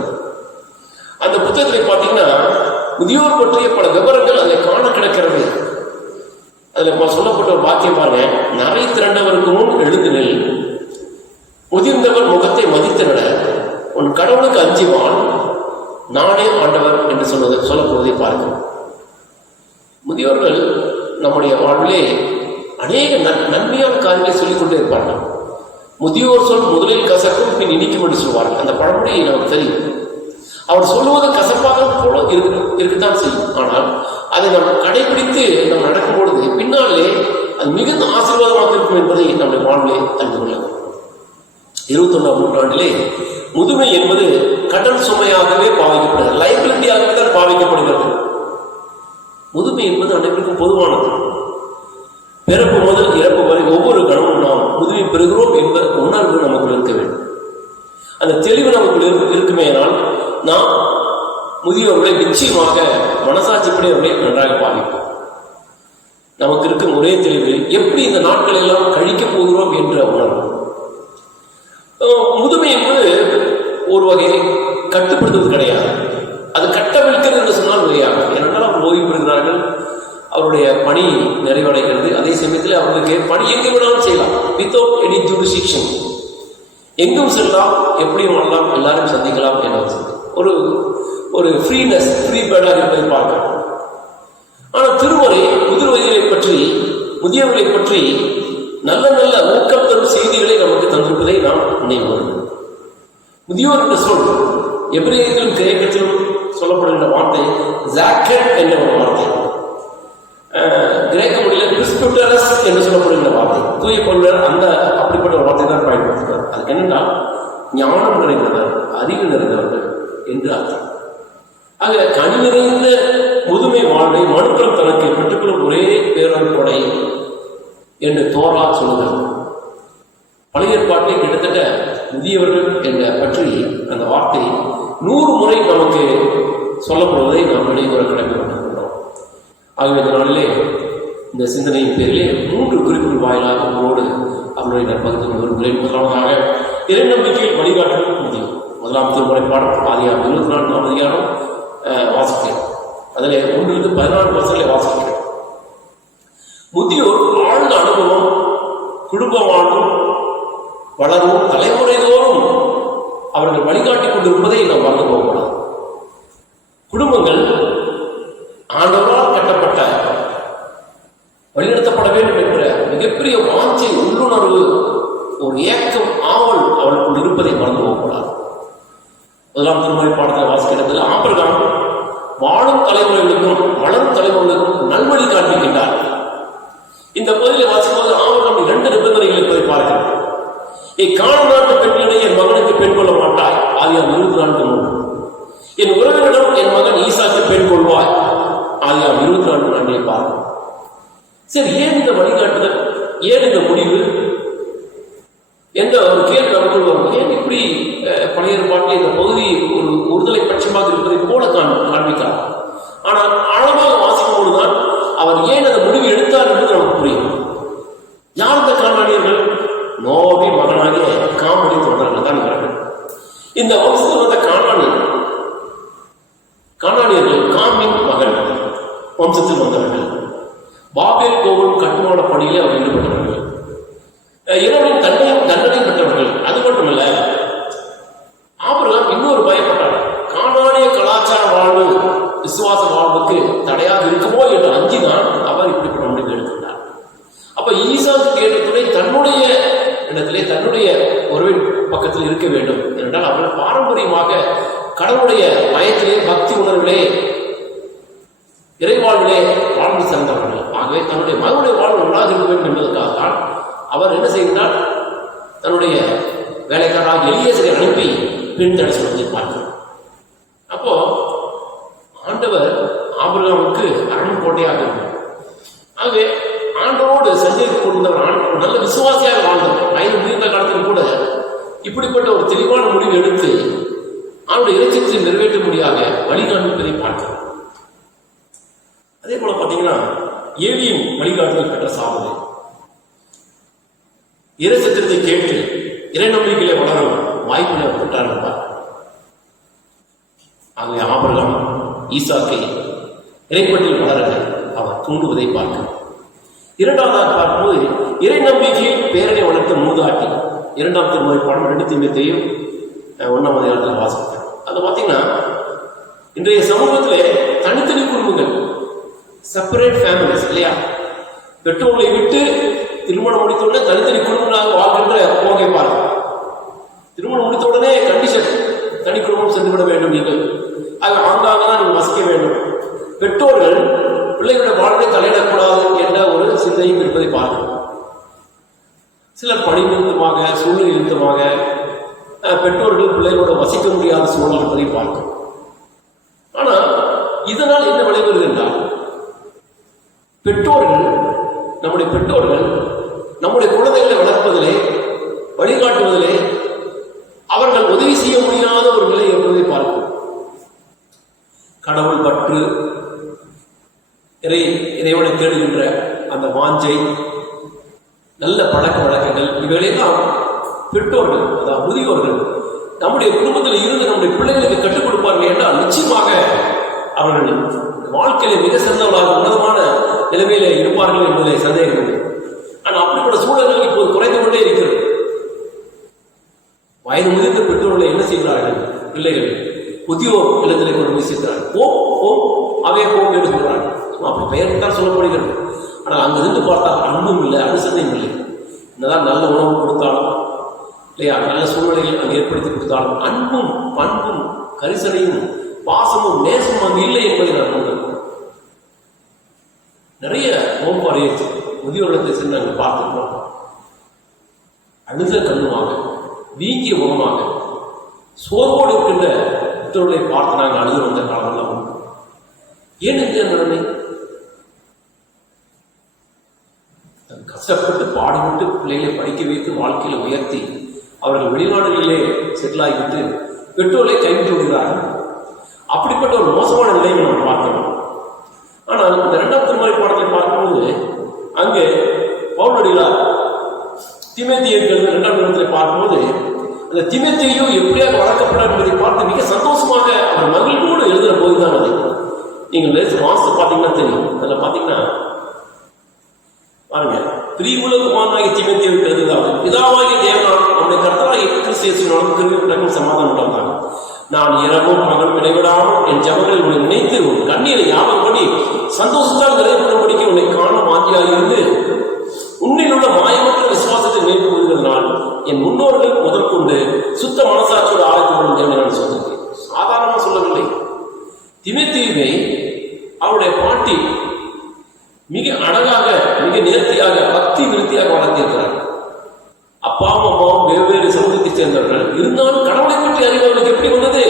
அந்த புத்தகத்தை பார்த்தீங்கன்னா முதியோர் பற்றிய பல விவரங்கள் அதை காண கிடக்கிறது. அதில் சொல்லப்பட்ட ஒரு வாக்கியம் பாருங்க, நரை திரண்டவருக்கு முன் எழுந்து நெல், முதிர்ந்தவர் முகத்தை மதித்து நட, உன் கடவுளுக்கு அஞ்சுவான், நானே ஆண்டவர் என்று சொல்லப்படுவதை பார்க்கிறோம். முதியோர்கள் நம்முடைய வாழ்விலே அநேக நன்மையான காரியங்களை சொல்லிக் கொண்டே இருப்பார்கள். முதியோர் சொல் முதலில் கசக்கும் பின் இனிக்கும் என்று சொல்வார்கள். அந்த பழமொழி நமக்கு தெரியும். அவர் சொல்லுவது கசப்பாக போல இருக்கத்தான் செய்யும். ஆனால் அதை நாம் கடைபிடித்து நாம் நடக்கும் பொழுது பின்னாலே அது மிகுந்த ஆசீர்வாதமாக இருக்கும் என்பதை நம்முடைய வாழ்விலே அறிந்து கொள்ள வேண்டும். 21ஆம் நூற்றாண்டிலே முதுமை என்பது கடன் சுமையாகவே பாவிக்கப்படுகிறது, லைபிலிட்டியாகவே தான் பாவிக்கப்படுகிறது. முதுமை என்பது அனைவருக்கும் பொதுவானது. பிறப்பு முதல் இறப்பு வரை ஒவ்வொரு கணமும் நாம் முதுமை பெறுகிறோம் என்ற உணர்வு நமக்குள் இருக்க வேண்டும். அந்த தெளிவு நமக்குள் இருக்குமேனால் நாம் முதியோர்களை நிச்சயமாக மனசாட்சிப்படி அவர்களை நன்றாக பாவிப்போம். நமக்கு இருக்கும் ஒரே தெளிவு எப்படி இந்த நாட்கள் எல்லாம் கழிக்கப் போகிறோம் என்ற உணர்வு. முதுமை என்பது ஒரு வகை கட்டுப்படுத்துவது கிடையாது, அது கட்டவிழ்க்கிறது என்று சொன்னால் முறையாக. ஏனென்றால் அவர் ஓய்வு பெறுகிறார்கள், அவருடைய பணி நிறைவடைகிறது. அதே சமயத்தில் அவர்களுக்கு பணி எங்கே வேணாலும் செய்யலாம், வித்தவுட் எனி ஜூரிஸ்டிக்ஷன். எங்கும் செல்லலாம், எப்படியும் வாழலாம், எல்லாரும் சந்திக்கலாம் என்ற ஒரு ஃப்ரீனஸ், ஃப்ரீ பேர்டாக இருப்பதை பார்க்கலாம். ஆனால் திருமுறை முதிர் வயதிகளை பற்றி, முதியவர்களை பற்றி நல்ல நல்ல ஊக்கம் தரும் செய்திகளை நமக்கு தந்திருப்பதை நாம் நினைவு. முதியோர் என்ற சொல் எபிரேயத்திலும் கிரேக்கத்திலும் சொல்லப்படுகின்ற வார்த்தை ஜாக்கெட் என்ற ஒரு வார்த்தை, கிரேக்க மொழியில் பிரிஸ்பியூட்டரஸ் என்று சொல்லப்படுகின்ற வார்த்தை. தூய பல்வர் அந்த அப்படிப்பட்ட ஒரு வார்த்தை தான் பயன்படுத்துகிறார். அதுக்கு என்னன்னா ஞானம் நிறைந்தவர், அறிவு நிறைந்தவர்கள் என்று அர்த்தம். ஆக கனி நிறைந்த முதுமை வாழ்வை மனுக்கள் தனக்கு பெற்றுக்கொள்ளும் ஒரே பேரொரு கொடை என்று தோரா சொல்லுகிறது. பழைய ஏற்பாட்டை கிட்டத்தட்ட முதியவர்கள் என்ற பற்றி அந்த வார்த்தை 100 முறை நமக்கு சொல்லப்படுவதை நாம் நினைவுற கடமைப்பட்டிருக்கிறோம். ஆகவே இந்த நாளிலே இந்த சிந்தனையின் பேரிலே 3 குறிப்புகள் வாயிலாக அவரோடு அவருடைய நற்பகுதி விரும்புகிறேன். முதலாவதாக இறைநம்பிக்கையில் வழிகாட்டும் முதியோர். 1ஆம் திருமுறை பாடம் ஆதியாகமம் 24ஆம் அதிகாரம் வாசிக்கிறேன். அதில் 1 to 14 வசனங்களை வாசிக்கிறேன். முதியோர் ஆழ்ந்த அனுபவம், குடும்ப வாழ்வும் வளரும், தலைமுறை தோறும் அவர்கள் வழிகாட்டிக் கொண்டிருப்பதை நாம் மறந்து போகக்கூடாது. குடும்பங்கள் ஆண்டவரால் கட்டப்பட்ட வழிநடத்தப்பட வேண்டும் என்ற மிகப்பெரிய வாஞ்சை, உள்ளுணர்வு, ஒரு ஏக்கம், ஆவல் அவர்களுக்குள் இருப்பதை மறந்து போகக்கூடாது. 1ஆம் திருமுறை பாடத்தில் வாசிக்கிறதுல ஆபிரகாம் வாழும் தலைமுறைகளுக்கும் வளரும் தலைமுறைகளுக்கும் நல்வழி காண்பிக்கின்றார். இந்த பகுதியில் வாசிக்கும்போது ஆபிரகாம் 2 நிபந்தனைகள் இருப்பதை பார்க்கிறோம். காணும் நாட்டு பெண்களிடையே என் மகனுக்கு பெண் கொள்ள மாட்டாய், ஆதியாகமம் 24:3. என் உறவினரிடம் என் மகன் ஈசாக்கு பெண் கொள்வாய், ஆதியாகமம் 24:4 பார்க்கிறோம். சரி, ஏன் இந்த வழிகாட்டுதல், ஏன் இந்த முடிவு என்ற ஒரு கேள்வி நமக்குள் வரும். ஏன் இப்படி பழைய ஏற்பாட்டில் இந்த பகுதி ஒரு ஒருதலை பட்சமாக இருப்பதை போல காண்பிக்கிறார். ஆனால் ஆழமாக வாசிக்கும் போதுதான் அவர் ஏன் அந்த முடிவு எடுத்தார் என்பது நமக்கு புரியும். யார் இந்த கானானியர்கள்? நோவி மகனாகிய காமடி தொடர்கள் தான் இவர்கள். இந்த வம்சத்தில் வந்த கானானியர்கள் காமின் மகன் வம்சத்தில் வந்தவர்கள். பாபேல் கோவில் கட்டுமான பணியில் அவர் ஈடுபட்டவர்கள். இரவின் தண்டனை பெற்றவர்கள். அது மட்டுமல்ல, ஆபிரகாம் இன்னொரு பயப்பட்டார். கானானிய கலாச்சார வாழ்வு விசுவாச வாழ்வுக்கு தடையாக இருக்குமோ என்று அஞ்சிதான் அவர் இப்படிப்பட்ட முடிவு எடுக்கின்றார். அப்ப ஈசாக்கு கேட்ட துணை தன்னுடைய இடத்திலே தன்னுடைய உறவின் பக்கத்தில் இருக்க வேண்டும் என்றால் அவர்கள் பாரம்பரியமாக கடவுளுடைய பயத்திலே பக்தி உணர்விலே இறைவாழ்விலே வாழ்ந்து சிறந்தவர்கள். ஆகவே தன்னுடைய மகனுடைய வாழ்வு நன்றாக இருக்க வேண்டும் என்பதற்காகத்தான் அவர் என்ன செய்கிறார்? தன்னுடைய வேலைக்காரராக எலியேசரை அனுப்பி பெண் தடை சொல்வதை பார்க்கிறார். அப்போ ஆண்டவர் ஆபிரகாமுக்கு அரண் கோட்டையாக இருந்தார். ஆகவே ஆண்டவரோடு சஞ்சரித்துக் கொண்டிருந்தவர், நல்ல விசுவாசியாக வாழ்ந்தவர். வயது முதிர்ந்த காலத்தில் கூட இப்படிப்பட்ட ஒரு தெளிவான முடிவு எடுத்து அவருடைய இலட்சியத்தை நிறைவேற்ற முடியாத வழிகாண்பிப்பதை பார்க்கிறார். அதே போல பார்த்தீங்கன்னா, ஏலியின் வழிகாட்டுதல் பெற்ற சாமுவேல் இறை சத்தியத்தை கேட்டு இறை நம்பிக்கையிலே வளரும் வாய்ப்பினை பெற்றார் என்பார். ஆகவே ஆபிரகாம் ஈசாக்கை இறைப்பட்டில் வளர அவர் தூண்டுவதை பார்க்கிறார். இரண்டாவதாக பார்க்கும்போது இறை நம்பிக்கையில் பேரனை வளர்த்த மூதாட்டி 2ஆம் திருமுறை பாடம் 2 தீமோத்தேயு 1ஆம் அதிகாரத்தில் வாசிக்கிறார். அது பார்த்தீங்கன்னா, இன்றைய சமூகத்திலே தனித்தனி குடும்பங்கள், செப்பரேட் ஃபேமிலிஸ் இல்லையா, பெற்றோர்களை விட்டு திருமணம் முடித்தவுடனே தனித்தனி குடும்பங்களாக வாழ்கின்ற போகை பார்க்க. திருமணம் முடித்தவுடனே கண்டிஷன், தனி குடும்பம் சென்றுவிட வேண்டும் நீங்கள், ஆக ஆங்காக தான் நீங்கள் வசிக்க வேண்டும். பெற்றோர்கள் பிள்ளைகளுடைய வாழ்வை தலையிடக்கூடாது என்ற ஒரு சிந்தையும் இருப்பதை பார்க்கிறோம். சிலர் பணி நிமித்தமாக, சூழ்நிலை நிமித்தமாக பெற்றோர்கள் பிள்ளைகளோட வசிக்க முடியாத சூழல் இருப்பதை பார்க்கிறோம். ஆனால் இதனால் என்ன விளைவுகிறது என்றால், நம்முடைய பெற்றோர்கள் நம்முடைய குழந்தைகளை வளர்ப்பதிலே, வழிகாட்டுவதிலே அவர்கள் உதவி செய்ய முடியாத ஒரு நிலை என்பதை பார்க்கிறோம். கடவுள் பற்று, இறைவனை தேடுகின்ற அந்த வாஞ்சை, நல்ல பழக்க வழக்கங்கள், இவைகளெல்லாம் பெற்றோர்கள், அதாவது முதியோர்கள் நம்முடைய குடும்பத்தில் இருந்து நம்முடைய பிள்ளைகளுக்கு கற்றுக் கொடுப்பார்கள் என்றால் நிச்சயமாக அவர்கள் வாழ்க்கையில மிக சிறந்தவர்களாக உன்னதமான நிலைமையில இருப்பார்கள் என்பதை சந்தேகம் இல்லை. ஆனால் அப்படிப்பட்ட சூழல்கள் இப்போது குறைந்து கொண்டே இருக்கிறது. வயது முதிர்ந்த பெற்றோர்களை என்ன செய்கிறார்கள்? பிள்ளைகள் முதியோர் இல்லத்திலே கொண்டு போய் சேர்க்கிறார்கள். போம் அவே போம் என்று சொல்கிறார்கள். அப்படி பெயர்தான் சொல்லப்படுகிறது. ஆனால் அங்கு இருந்து பார்த்தால் அன்பும் இல்லை, அனுசரணையும் இல்லை. என்னதான் நல்ல உணவு கொடுத்தாலும் இல்லையா, நல்ல சூழ்நிலைகள் அங்கு ஏற்படுத்தி கொடுத்தாலும் அன்பும் பண்பும் கரிசனையும் பாசமும் நேசமும் அங்கு இல்லை என்பதை நான் உணர்கிறேன். நிறைய நோம்பாறையை முதியோரிடத்தை சென்று அங்கு பார்த்துக்கிறோம். அழுத கண்ணுமாக, வீங்கிய முகமாக, சோர்வோடு இருக்கின்ற புத்தர்களை பார்த்து நாங்கள் அழுது வந்த காலமெல்லாம் உண்டு. ஏன் இந்த நிலைமை? கஷ்டப்பட்டு பாடுபட்டு பிள்ளைகளை படிக்க வைத்து வாழ்க்கையில உயர்த்தி அவர்கள் வெளிநாடுகளிலே செட்டில் ஆகிவிட்டு பெற்றோரை கைவிட்டு விடுகிறார்கள். அப்படிப்பட்ட ஒரு மோசமான நிலையை நாம் பார்க்கிறோம். ஆனால் இந்த 2ஆம் திருமுறை பாடத்தை பார்க்கும்போது அங்கே பவுலடிகளார் தீமோத்தேயுவுக்கு 2ஆம் நிறுவனத்தை பார்க்கும்போது அந்த தீமோத்தேயு எப்படியாக வளர்க்கப்பட்டார் என்பதை பார்த்து மிக சந்தோஷமாக அவர் மகிழ்வோடு எழுதுகிற போதுதான் அது நீங்கள் வாசித்து பார்த்தீங்கன்னா தெரியும். அதில் பார்த்தீங்கன்னா பாருங்க, பிரிவுள்ள குமாரனாகிய தீமோத்தேயுவுக்கு எழுதுகிறார்கள். பிதாவாகிய தேவனால் நம்முடைய கர்த்தராகிய கிறிஸ்து இயேசுவினாலும் கிருபையும் சமாதானம் உண்டாகும். நான் இரவும் பகலும் இடைவிடாமல் என் ஜெபங்களில் உன்னை நினைத்து உன் கண்ணீரை ஞாபகம் பண்ணி சந்தோஷத்தால் நிறைவேற்றபடிக்கு உன்னை காண மாற்றியாக இருந்து உன்னில் உள்ள மாயமற்ற விசுவாசத்தை நினைவு கூறுவதனால் என் முன்னோர்கள் முதற்கொண்டு சுத்த மனசாட்சியோட ஆழத்தோடு தேவனை நான் சொல்லுகிறேன். சாதாரணமாக சொல்லவில்லை. தீமோத்தேயுவை அவருடைய பாட்டி மிக அழகாக, மிக நேர்த்தியாக, பக்தி விருத்தியாக வளர்த்திருக்கிறார். அப்பாவும் அம்மாவும் வெவ்வேறு சமூகத்தை சேர்ந்தவர்கள், இருந்தாலும் கடவுளை பற்றி அறிவு அவர்களுக்கு எப்படி வந்தது?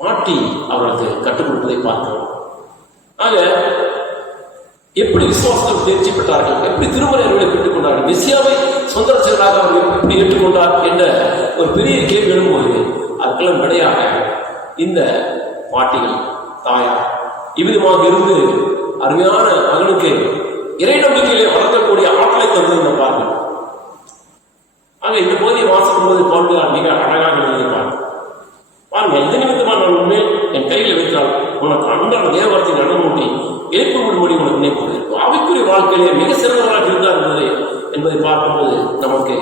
பாட்டி அவர்களுக்கு கற்றுக் கொடுப்பதை பார்க்கிறோம். ஆக எப்படி விசுவாசத்தில் தேர்ச்சி பெற்றார்கள், எப்படி திருமறை அறிவுகளை பெற்றுக் கொண்டார்கள், மெசியாவை சொந்த ரட்சகராக அவர்கள் எப்படி ஏற்றுக்கொண்டார் என்ற ஒரு பெரிய கேள்வி எழும்போது அதுக்கெல்லாம் விடையாக இந்த பாட்டிகள், தாயார் இவ்விதமாக இருந்து அருமையான மகனுக்கு இறை நம்பிக்கையிலே வளர்க்கக்கூடிய ஆற்றலை தந்து பாருங்கள். ஆக இந்த பகுதியை வாசிக்கும் போது பாடுகிறார் மிக அழகாக எழுதியிருப்பார். பாருங்க, இது நிமித்தமாக நான் உண்மையில் என் கையில் வைத்தால் உனக்கு அன்றாட தேவரத்தை நடனூட்டி எழுப்பு மொழி உனக்கு நினைப்பது அவைக்குரிய வாழ்க்கையிலே மிக சிறந்தவராக இருந்தார் என்பதை பார்க்கும்போது நமக்கு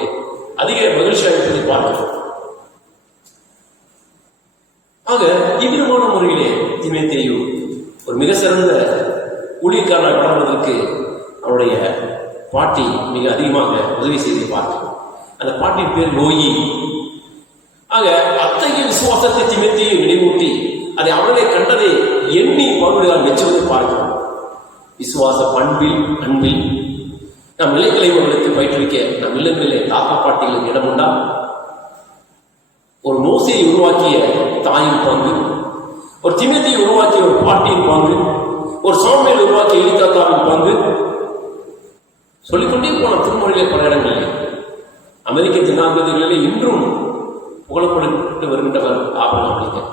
அதிக மகிழ்ச்சியாக இருப்பதை பார்க்கிறோம். ஆக இவ்விதமான முறையிலே தீமோத்தேயு ஒரு மிக சிறந்த ஊழியக்காரனாக வளர்வதற்கு அவருடைய பாட்டி மிக அதிகமாக உதவி செய்து பார்க்கிறோம். அந்த பாட்டின் பேர் லோயி. ஆக அத்தகைய விசுவாசத்தை தீமோத்தேயு நினைவூட்டி அதை அவர்களை கண்டதை எண்ணி பவுலால் மெச்சுவதை பார்க்கிறோம். விசுவாச பண்பில், அன்பில் நம் இளைஞர்களை அவர்களுக்கு பயிற்றுவிக்க நம் இல்லங்களிலே தாத்தா பாட்டிகளுக்கு இடம் உண்டா? ஒரு மோசையை உருவாக்கிய தாயின் பங்கு, ஒரு தீமோத்தேயை உருவாக்கிய ஒரு பாட்டியின் பங்கு, ஒரு சாமுவேலை உருவாக்கிய எலிதாத்தாவின் பங்கு, சொல்லிக்கொண்டே போன திருமொழியிலே பல இடங்களிலே அமெரிக்க ஜனாதிபதிகளிலே இன்றும் புகழப்பட்டு வருகின்றவர் ஆபிரகாம் லிங்கன்.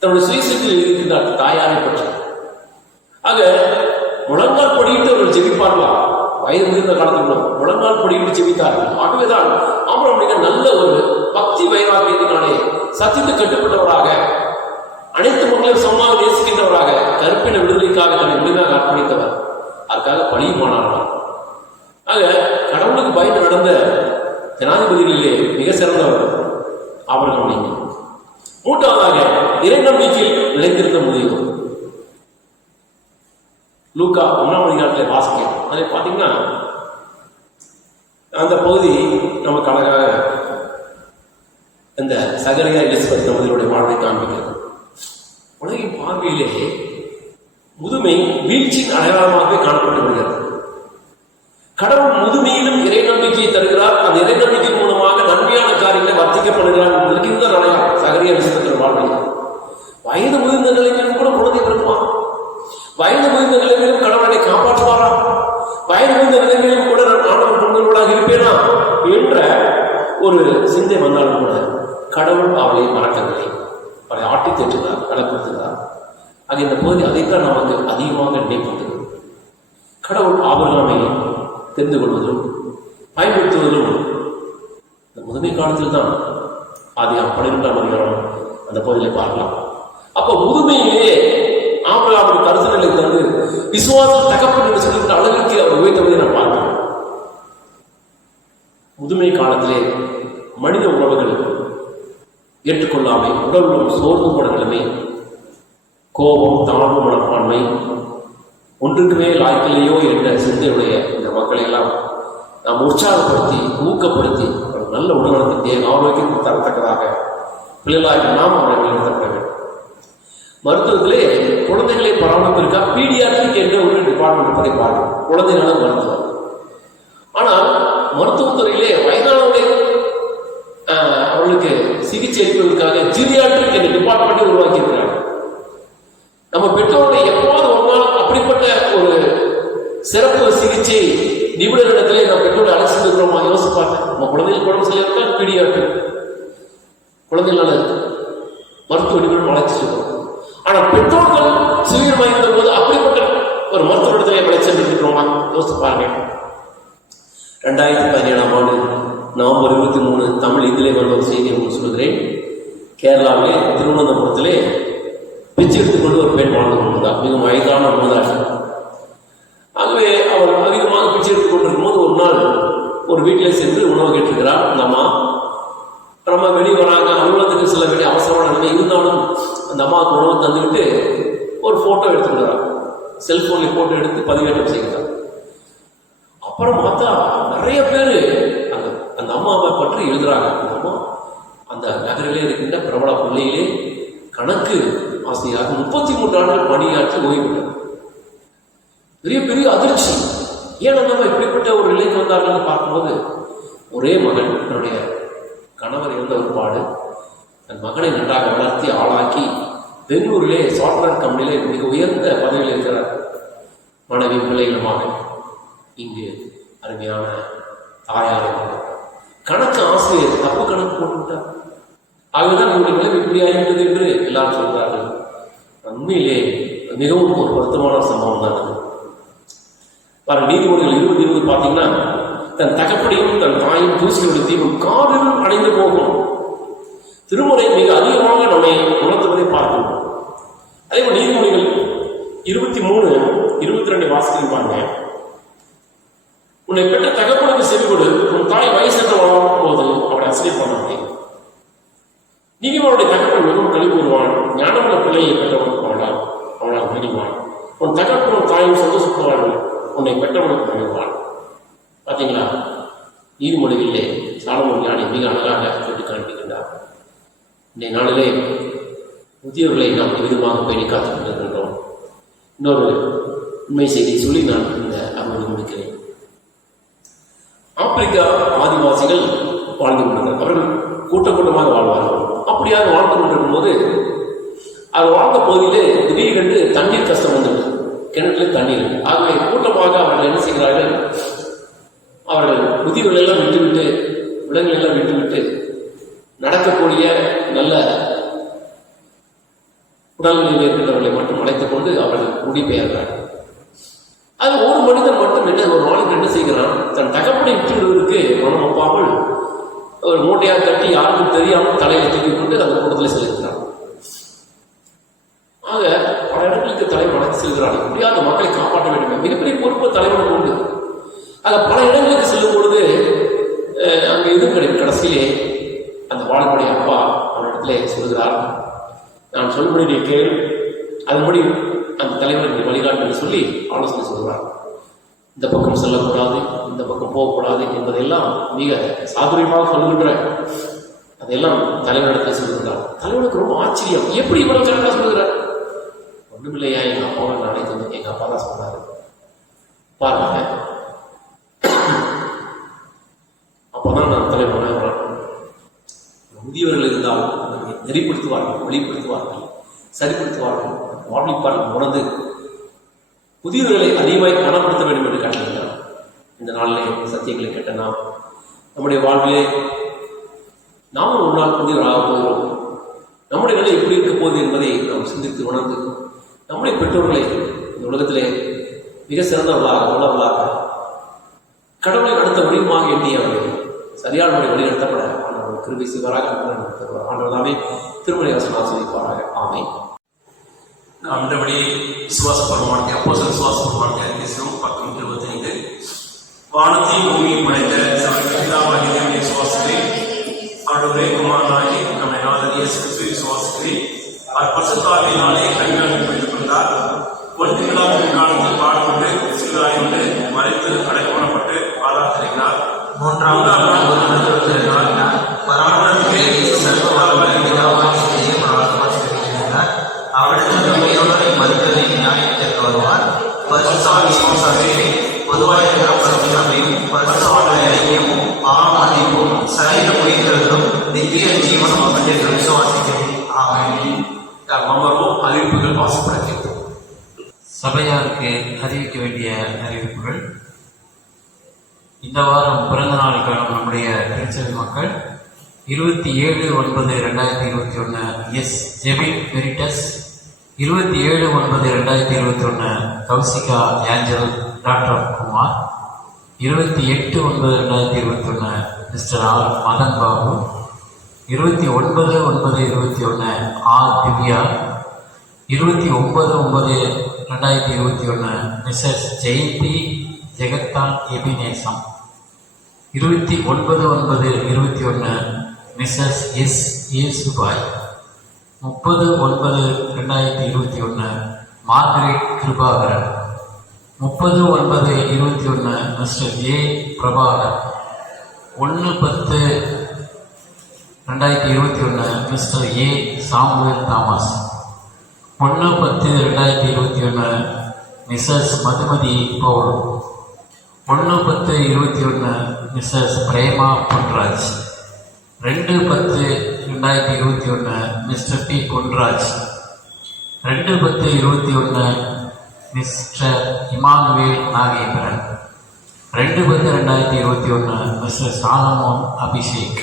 தன்னுடைய சுயசத்தில் இருக்கின்றார் தாயாரை பற்றி. ஆக முழங்கால் படியிட்டு அவர்கள் ஜெபிப்பார்களா? வயது முதிர்ந்த காலத்தில் முழங்கால் படியிட்டு ஜெபித்தார்கள். ஆகவேதான் ஆபிரகாம் லிங்கன் நல்ல ஒரு பக்தி வைராக்கியத்தினாலே சத்தியத்தை கட்டுப்பட்டவராக, அனைத்து மக்களையும் சமமாக நேசிக்கின்றவராக, கருப்பின விடுதலைக்காக தன்னை முழுமையாக அர்ப்பணித்தவர். அதுக்காக பழியுமானார்கள். ஆக கடவுளுக்கு பயந்து நடந்த ஜனாதிபதிகளிலே மிக சிறந்தவர் ஆபிரகாம் லிங்கன். மூன்றாவதாக இறை நம்பிக்கையில் நிலைத்திருந்த முதியவர். லூக்கா 1ஆம் அதிகாரத்தில் வாசிக்கிறோம். அதை பார்த்தீங்கன்னா அந்த பகுதி நமக்கு அழகாக இந்த சகரியா எலிசபெத் தம்பதியுடைய வாழ்வை காண்பிக்கிறது. உலகின் பார்வையிலே முதுமை வீழ்ச்சியின் அடையாளமாகவே காணப்பட்டு வருகிறது. கடவுள் முதுமையிலும் இறை நம்பிக்கையை தருகிறார். அந்த இறை நம்பிக்கை மூலமாக நன்மையான காரியங்களை வர்த்திக்கப்படுகிறார் என்பதற்கு இந்த அடையாளம் சகரியா எலிசபெத் வாழ்வில். வயது முதிர்ந்த நிலைமையிலும் கூட குழந்தை பிறக்குவான். வயது முதிர்ந்த நிலைமையிலும் கடவுளை காப்பாற்றுவாரா? வயது முதிர்ந்த நிலைமையிலும் கூட நான் ஆண்டவர் பொங்கல்களாக இருப்பேனா என்ற ஒரு சிந்தை வந்தாலும் கூட கடவுள் அவளை மறக்கவில்லை. அவளை ஆட்டி தேற்றுகிறார், கலப்படுத்துகிறார். அது இந்த பகுதி அதைத்தான் நமக்கு அதிகமாக நினைப்பது. கடவுள் ஆபிரகாமை தெரிந்து கொள்வதிலும் பயன்படுத்துவதிலும் இந்த முதுமை காலத்தில் தான் ஆதியாகமம் 12ஆம் அதிகாரம் அந்த பகுதியை பார்க்கலாம். அப்போ முதுமையிலே ஆபிரகாமுக்கு கருத்துக்களை தந்து விசுவாசம் தகப்பன் என்று சொல்லிவிட்ட அளவிற்கு அவர் உயர்த்தவதை நான் பார்க்கிறேன். முதுமை காலத்திலே மனித உறவுகள் ஏற்றுக்கொள்ளாமை, உடலும் சோர்வு போன நிலைமை, கோபம், தாழ்வு மனப்பான்மை, ஒன்றுக்குமே லாய்க்கிலேயோ என்ற சிந்தையுடைய இந்த மக்களை எல்லாம் நாம் உற்சாகப்படுத்தி ஊக்கப்படுத்தி நல்ல உடல்நலத்தை ஆரோக்கியத்தை தரத்தக்கதாக பிள்ளைகளாக நாம் அவரை வழிநடத்தப்பட வேண்டும். மருத்துவத்திலே குழந்தைகளை பராமரிப்பிற்கா பீடியாட்ரிக் என்ற ஒரு டிபார்ட்மெண்ட் இருப்பதை பார்க்கிறோம். குழந்தை நல மருத்துவம். ஆனால் மருத்துவத்துறையிலே வயதானவர்களை அவர்களுக்கு சிகிச்சை அளிப்பதற்காக ஜீரியாட்ரிக் என்ற டிபார்ட்மெண்ட்டை உருவாக்கி இருக்கிறார்கள். நம்ம பெற்றோரை எப்போது ஒரு நாள் அப்படிப்பட்ட ஒரு சிறப்பு சிகிச்சை நிபுணரிடத்திலே நம்ம பெற்றோரை அழைச்சிட்டு இருக்கிறோமா யோசிப்பாங்க. நம்ம குழந்தைகள் குழம்பு செய்யறதுக்காக பீடியாட்ரிக் குழந்தைகள் மருத்துவ நிபுணர் அழைச்சிட்டு இருக்கிறோம். ஆனால் பெற்றோர்கள் சிவியர் வாய்ந்த போது அப்படிப்பட்ட ஒரு மருத்துவத்திலே அழைச்சிருக்கிறோமா யோசிப்பாங்க. 2017ஆம் ஆண்டு நவம்பர் 23 தமிழ் இதிலே வந்த ஒரு செய்தியை உங்களுக்கு சொல்கிறேன். கேரளாவிலே திருவனந்தபுரத்திலே பிச்சை எடுத்துக்கொண்டு ஒரு பெண் வாழ்ந்து கொண்டிருந்தார். மிகவும் வயதான மூதாட்டி. ஆகவே அவர் அதிகமாக பிச்சை எடுத்துக் கொண்டிருக்கும் போது ஒரு நாள் ஒரு வீட்டிலே சென்று உணவு கேட்டிருக்கிறார். அந்த அம்மா நம்ம வெளியே வராங்க, அலுவலகத்துக்கு செல்ல வேண்டிய அவசரமான நிலைமை இருந்தாலும் அந்த அம்மாவுக்கு உணவு தந்துவிட்டு ஒரு போட்டோ எடுத்துக்கிறார். செல்போனில் போட்டோ எடுத்து பதிவேற்றம் செய்கிறார். அப்புறம் பார்த்தா நிறைய பேர் அந்த அம்மாவை பற்றி எழுதுறாங்க. அந்த அம்மா அந்த நகரிலே இருக்கின்ற பிரபல பள்ளியிலே கணக்கு ஆசிரியராக 33 ஆண்டுகள் பணியாற்றி ஓய்வு பெற்றார். பெரிய பெரிய அதிர்ச்சி. ஏன் நம்ம இப்படிப்பட்ட ஒரு நிலைக்கு வந்தார்கள் பார்க்கும்போது, ஒரே மகன், என்னுடைய கணவர் இருந்த ஒரு பாடு, தன் மகனை நன்றாக வளர்த்தி ஆளாக்கி பெங்களூரிலே சாஃப்ட்வேர் கம்பெனியிலே மிக உயர்ந்த பதவியில் இருக்கிறார். மனைவி பிள்ளைகளுமாக இங்கு அருமையான தாயாரை கணக்கு ஆசிரியர் தப்பு கணக்கு போட்டுவிட்டார். ஆகவேதான் இவருடைய நிலைமை இப்படி ஆகிவிட்டது என்று எல்லாரும் சொல்கிறார்கள். உண்மையிலே மிகவும் ஒரு வருத்தமான சம்பவம் தான் அது. பாருங்க, நீதிமொழிகள் 20:20 பார்த்தீங்கன்னா, தன் தகப்படியும் தன் தாயும் தூசிகளுடைய தீவும் காரில் அடைந்து போகும். திருமுறை மிக அதிகமாக நம்மை உணர்த்துவதை பார்க்கணும். அதே போல் நீதிமொழிகள் 23:22 வாசித்து பாருங்க. உன்னை பெற்ற தகப்பனுக்கு செவி கொடு, உன் தாய் வயசென்று வளரும் போது அவனை அசிரியம் பண்ணாதே. நீதிமன்றுடைய தகப்பன் மிகவும் கழிவு வருவான், ஞானமுள்ள பிள்ளையை பெற்றவனுக்கு வாழான், அவனால் மகிழ்வான். உன் தகப்பனும் தாயும் சந்தோஷப்படுவார்கள், உன்னை பெற்றவனுக்கு மகிழ்வான். பார்த்தீங்களா, நீதிமொழிகளிலே சாலமோன் ஞானி மிக அழகாக சுட்டி காண்பிக்கின்றார். இன்றைய நாளிலே முதியோர்களை நாம் விதமாக பேணி காத்துக் கொண்டிருக்கின்றோம். இன்னொரு உண்மை செய்தியை சொல்லி நான் இந்த அமர்வு முடிக்கிறேன். ஆப்பிரிக்கா ஆதிவாசிகள் வாழ்ந்து கொண்டிருக்கிறார். அவர்கள் கூட்டமாக வாழ்வார்கள். அப்படியாக வாழ்ந்து கொண்டிருக்கும் போது, அது வாழ்ந்த பகுதியிலே திடீரென்று தண்ணீர் கஷ்டம் வந்துள்ளது. கிணற்றிலே தண்ணீர். ஆகவே கூட்டமாக அவர்கள் என்ன செய்கிறார்கள், அவர்கள் முதியவர்கள் எல்லாம் விட்டுவிட்டு, விலங்குகள் எல்லாம் விட்டுவிட்டு, நடக்கக்கூடிய நல்ல உடல்நிலையில் இருக்கின்றவர்களை மட்டும் அழைத்துக் கொண்டு அவர்கள் குடிபெயர்கிறார்கள். அது ஒரு மனிதன் மட்டும் ஒரு நாளைக்கு என்ன செய்கிறான், தன் தகப்பனை விட்டுவிடுவதற்கு மனம் ஒப்பாமல் ஒரு மூட்டையாக கட்டி யாருக்கும் தெரியாமல் தலையை தூக்கி கொண்டு அந்த கூட்டத்தில் செலுத்தினார். ஆக பல இடங்களுக்கு தலைவர் வளர்த்து செல்கிறார். முடியாத மக்களை காப்பாற்ற வேண்டும், மிகப்பெரிய பொறுப்பு தலைவனுக்கு உண்டு. ஆக பல இடங்களுக்கு செல்லும் பொழுது அங்கே எதுவும் கிடைக்கும். கடைசியிலே அந்த வாழக்கூடிய அப்பா அவனிடத்திலே சொல்கிறார், நான் சொல்படி நீ கேள், அதன்படி அந்த தலைவருக்கு வழிகாட்டு என்று சொல்லி ஆலோசனை சொல்கிறார். இந்த பக்கம் செல்லக்கூடாது, இந்த பக்கம் போகக்கூடாது என்பதையெல்லாம் மிக சாதுரியமாக சொல்கின்ற அதையெல்லாம் தலைவரிடத்தில் சொல்கிறார். தலைவனுக்கு ரொம்ப ஆச்சரியம், எப்படி இவ்வளவு கரெக்டாக சொல்கிறார். ஒன்றுமில்லையா, எங்கள் அப்பாவை நான் அழைத்து எங்கள் அப்பா தான் சொன்னார். பாருங்க, அப்போதான் நான் தலைவனாக முதியவர்கள் இருந்தால் நெறிப்படுத்துவார்கள், வெளிப்படுத்துவார்கள், சரிப்படுத்துவார்கள், வாழ்விப்பார்கள். உணர்ந்து புதியவர்களை அதிகமாக கனப்படுத்த வேண்டும் என்று காட்டுகிறார். இந்த நாளிலே சத்தியங்களை கேட்ட நாம் நம்முடைய வாழ்விலே நாமும் ஒரு நாள் புதியவராக போகிறோம். நம்முடைய நிலை எப்படி இருக்க போகுது என்பதை நாம் சிந்தித்து உணர்ந்து நம்முடைய பெற்றோர்களை இந்த உலகத்திலே மிக சிறந்தவர்களாக உள்ளவர்களாக கடவுளை அடுத்த வடிவமாக எண்ணியவர்கள் சரியான முறை வழிநடத்தப்பட ஆண்டவர் கிருபை செய்வாராக. ஆண்டவர் தாமே திருமலை வசனம் ஆசீர்வதிப்பாராக. ஆமென். நாம் இந்தபடி விசுவாச பிரமாணத்தை அப்போஸ்தலர் விசுவாச பிரமாணத்தை அறிவிக்கிறோம். பக்கம் 25. வானத்தையும் பூமியும் படைத்த பிதாவாகிய தேவனை விசுவாசிக்கிறேன். அவருடைய குமாரனாகி நம்மை நாதர் இயேசு கிறிஸ்துவை விசுவாசிக்கிறேன். அவர் பரிசுத்த ஆவியினாலே கன்னியாகுமரியில் பிறந்து கொண்டார். பொறுத்துக்களாக காலத்தில் பாடுபட்டு சிறுதாயுண்டு மறைத்து அடைக்கப்படப்பட்டு பாதாளத்தினார். மூன்றாம் நாள் அறிவிப்புகள் வாசிப்பட கேட்கும். சபையாருக்கு அறிவிக்க வேண்டிய அறிவிப்புகள். இந்த வாரம் பிறந்த நாள் காணும் நம்முடைய திருச்சபை மக்கள் 27/9/2021 S Jebin Veritas, 27/9/2021 Kowsika Angel doctor Kumar, 28/9/2021 mister R Madhan Babu, 29/9/2021 R Divya, 29/9/2021 missus Jayanthi Jegathan Ebenesam, 29/9/2021 missus S Yesubai, 30/9/2021 Margaret Kirubakaran, 30/9/2021 mister A Prabhakar, 1/10/2021 mister A Samuel Thomas, 1/10/2021 missus Madhumathi Paul. 1/10/21 missus Prema Ponraj. 2/10/2021 mister P Ponraj. 2/10/21 mister Emmanuel Nagendran. 2/10/2021 mister Solomon Abhishek.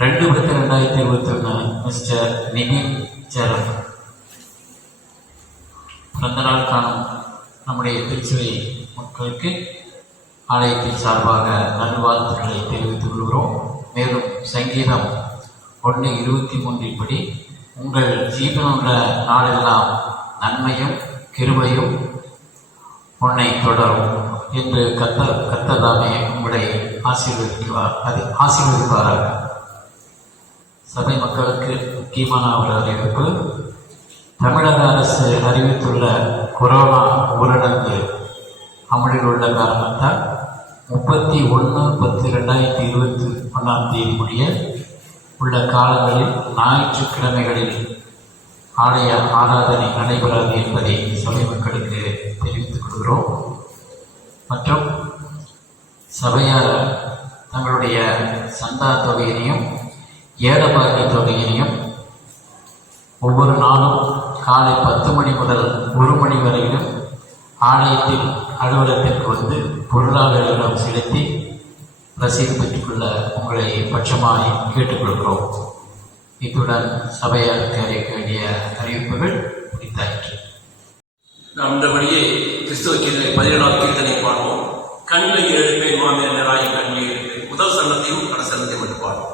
2/10/2021 mister Nibin Jeran. பிறந்தநாள் காணும் நம்முடைய திருச்சபை மக்களுக்கு ஆலயத்தின் சார்பாக நல்வாழ்த்துக்களை தெரிவித்துக் கொள்கிறோம். மேலும் சங்கீதம் 1:23 படி உங்கள் ஜீவனுள்ள நாளெல்லாம் நன்மையும் கிருபையும் உன்னை தொடரும் என்று கர்த்ததாமே உங்களை ஆசீர்வதிப்பாராக. சபை மக்களுக்கு முக்கியமான ஒரு அறிவிப்பு. தமிழக அரசு அறிவித்துள்ள கொரோனா ஊரடங்கு அமலில் உள்ள காரணத்தால் 31/10/2021 முடிய உள்ள காலங்களில் ஞாயிற்றுக்கிழமைகளில் ஆலய ஆராதனை நடைபெறாது என்பதை சபை மக்களுக்கு தெரிவித்துக் கொள்கிறோம். மற்றும் சபையார் தங்களுடைய சந்தா தொகையினையும் ஏலபாகிய தொகையினையும் ஒவ்வொரு நாளும் காலை 10 மணி முதல் 1 மணி வரையிலும் ஆலயத்தில் அலுவலகத்திற்கு வந்து பொருளாதாரம் செலுத்தி ரசீது பெற்றுக்கொள்ள உங்களை பட்சமாய் கேட்டுக்கொள்கிறோம். இத்துடன் சபையாருக்கு அறிவிக்க வேண்டிய அறிவிப்புகள் முடித்தாயிற்று. நாம் இந்தபடியே கிறிஸ்துவ கீர்த்தனை 17ஆம் கீர்த்தனை பாடுவோம். கண்ணில் 7 பேர் மாமியாராய் கண்ணில் 7 பேர். முதல் சரணத்தையும் கடைசரணத்தையும் மட்டும் பாடுவோம்.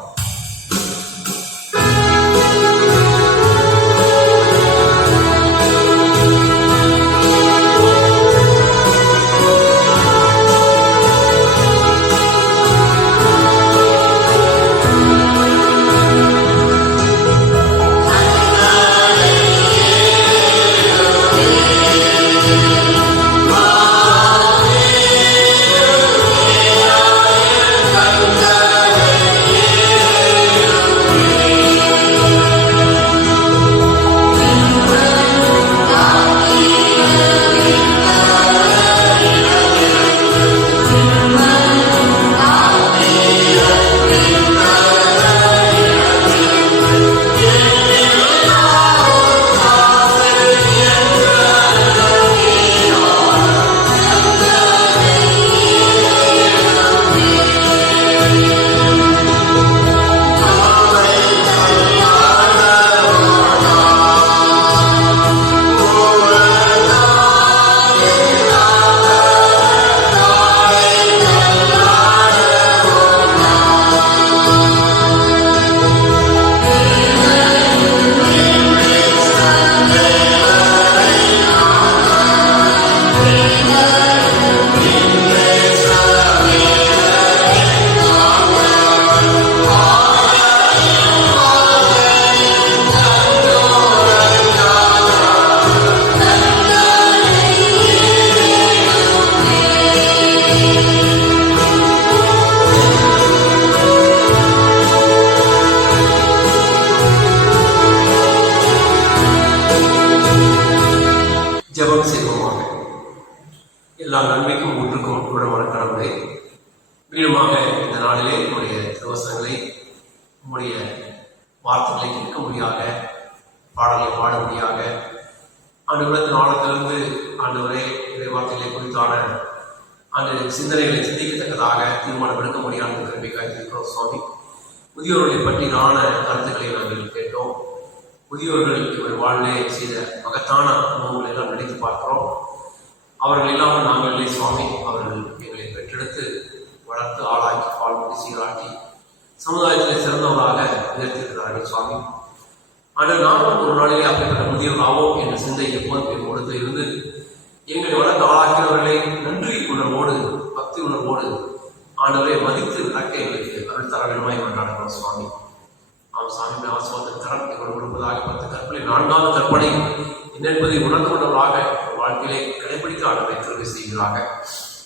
ஜெபம் செய்வோமாக. எல்லா நன்மைக்கும் ஒன்றுக்கும் விடமான கடவுளே, மீண்டுமாக இந்த நாளிலே உங்களுடைய திருவசனங்களை உங்களுடைய வார்த்தைகளை கேட்க முடியாக, பாடலை பாடும்படியாக ஆண்டவரத்தின் ஆழத்திலிருந்து ஆண்டவரே இறை வார்த்தைகளை குறித்தான அந்த சிந்தனைகளை சிந்திக்கத்தக்கதாக தீர்மானம் எடுக்க முடியாத கருவிக்காக இருக்கிறோம் சுவாமி. முதியோர்களை பற்றியான கருத்துக்களை நாங்கள் கேட்டோம். முதியோர்கள் இவர் வாழ்வே செய்த மகத்தான அனுபவங்களை எல்லாம் நினைத்து பார்க்கிறோம். அவர்கள் இல்லாமல் நாங்கள் இல்லை சுவாமி. அவர்கள் எங்களை பெற்றெடுத்து வளர்த்து ஆளாக்கி பால்முடி சீராட்டி சமுதாயத்தில் சிறந்தவராக உயர்த்திருக்கிறார்கள் சுவாமி. ஆனால் நானும் ஒரு நாளிலே அப்படிப்பட்ட முதியோர்களாவோம் என்ற சிந்தை எப்போதும் என் கொடுத்து இருந்து எங்களை வளர்த்து ஆளாக்கிறவர்களை நன்றி உணர்வோடு பக்தி உணர்வோடு ஆண்டவரை மதித்து நடக்க எங்களுக்கு அருள் தர வேண்டுமாய் கொண்டாடுகிறோம் சுவாமி. ஆம் சாமி, ஆசுவாதத்தின் கரம் எங்களோடு கொடுப்பதாக 10 கற்பனை 4வது கற்பனை என்னென்பதை உணர்ந்து கொண்டவர்களாக வாழ்க்கையிலே கடைபிடிக்க ஆண்டவரை கிருபை செய்கிறாங்க.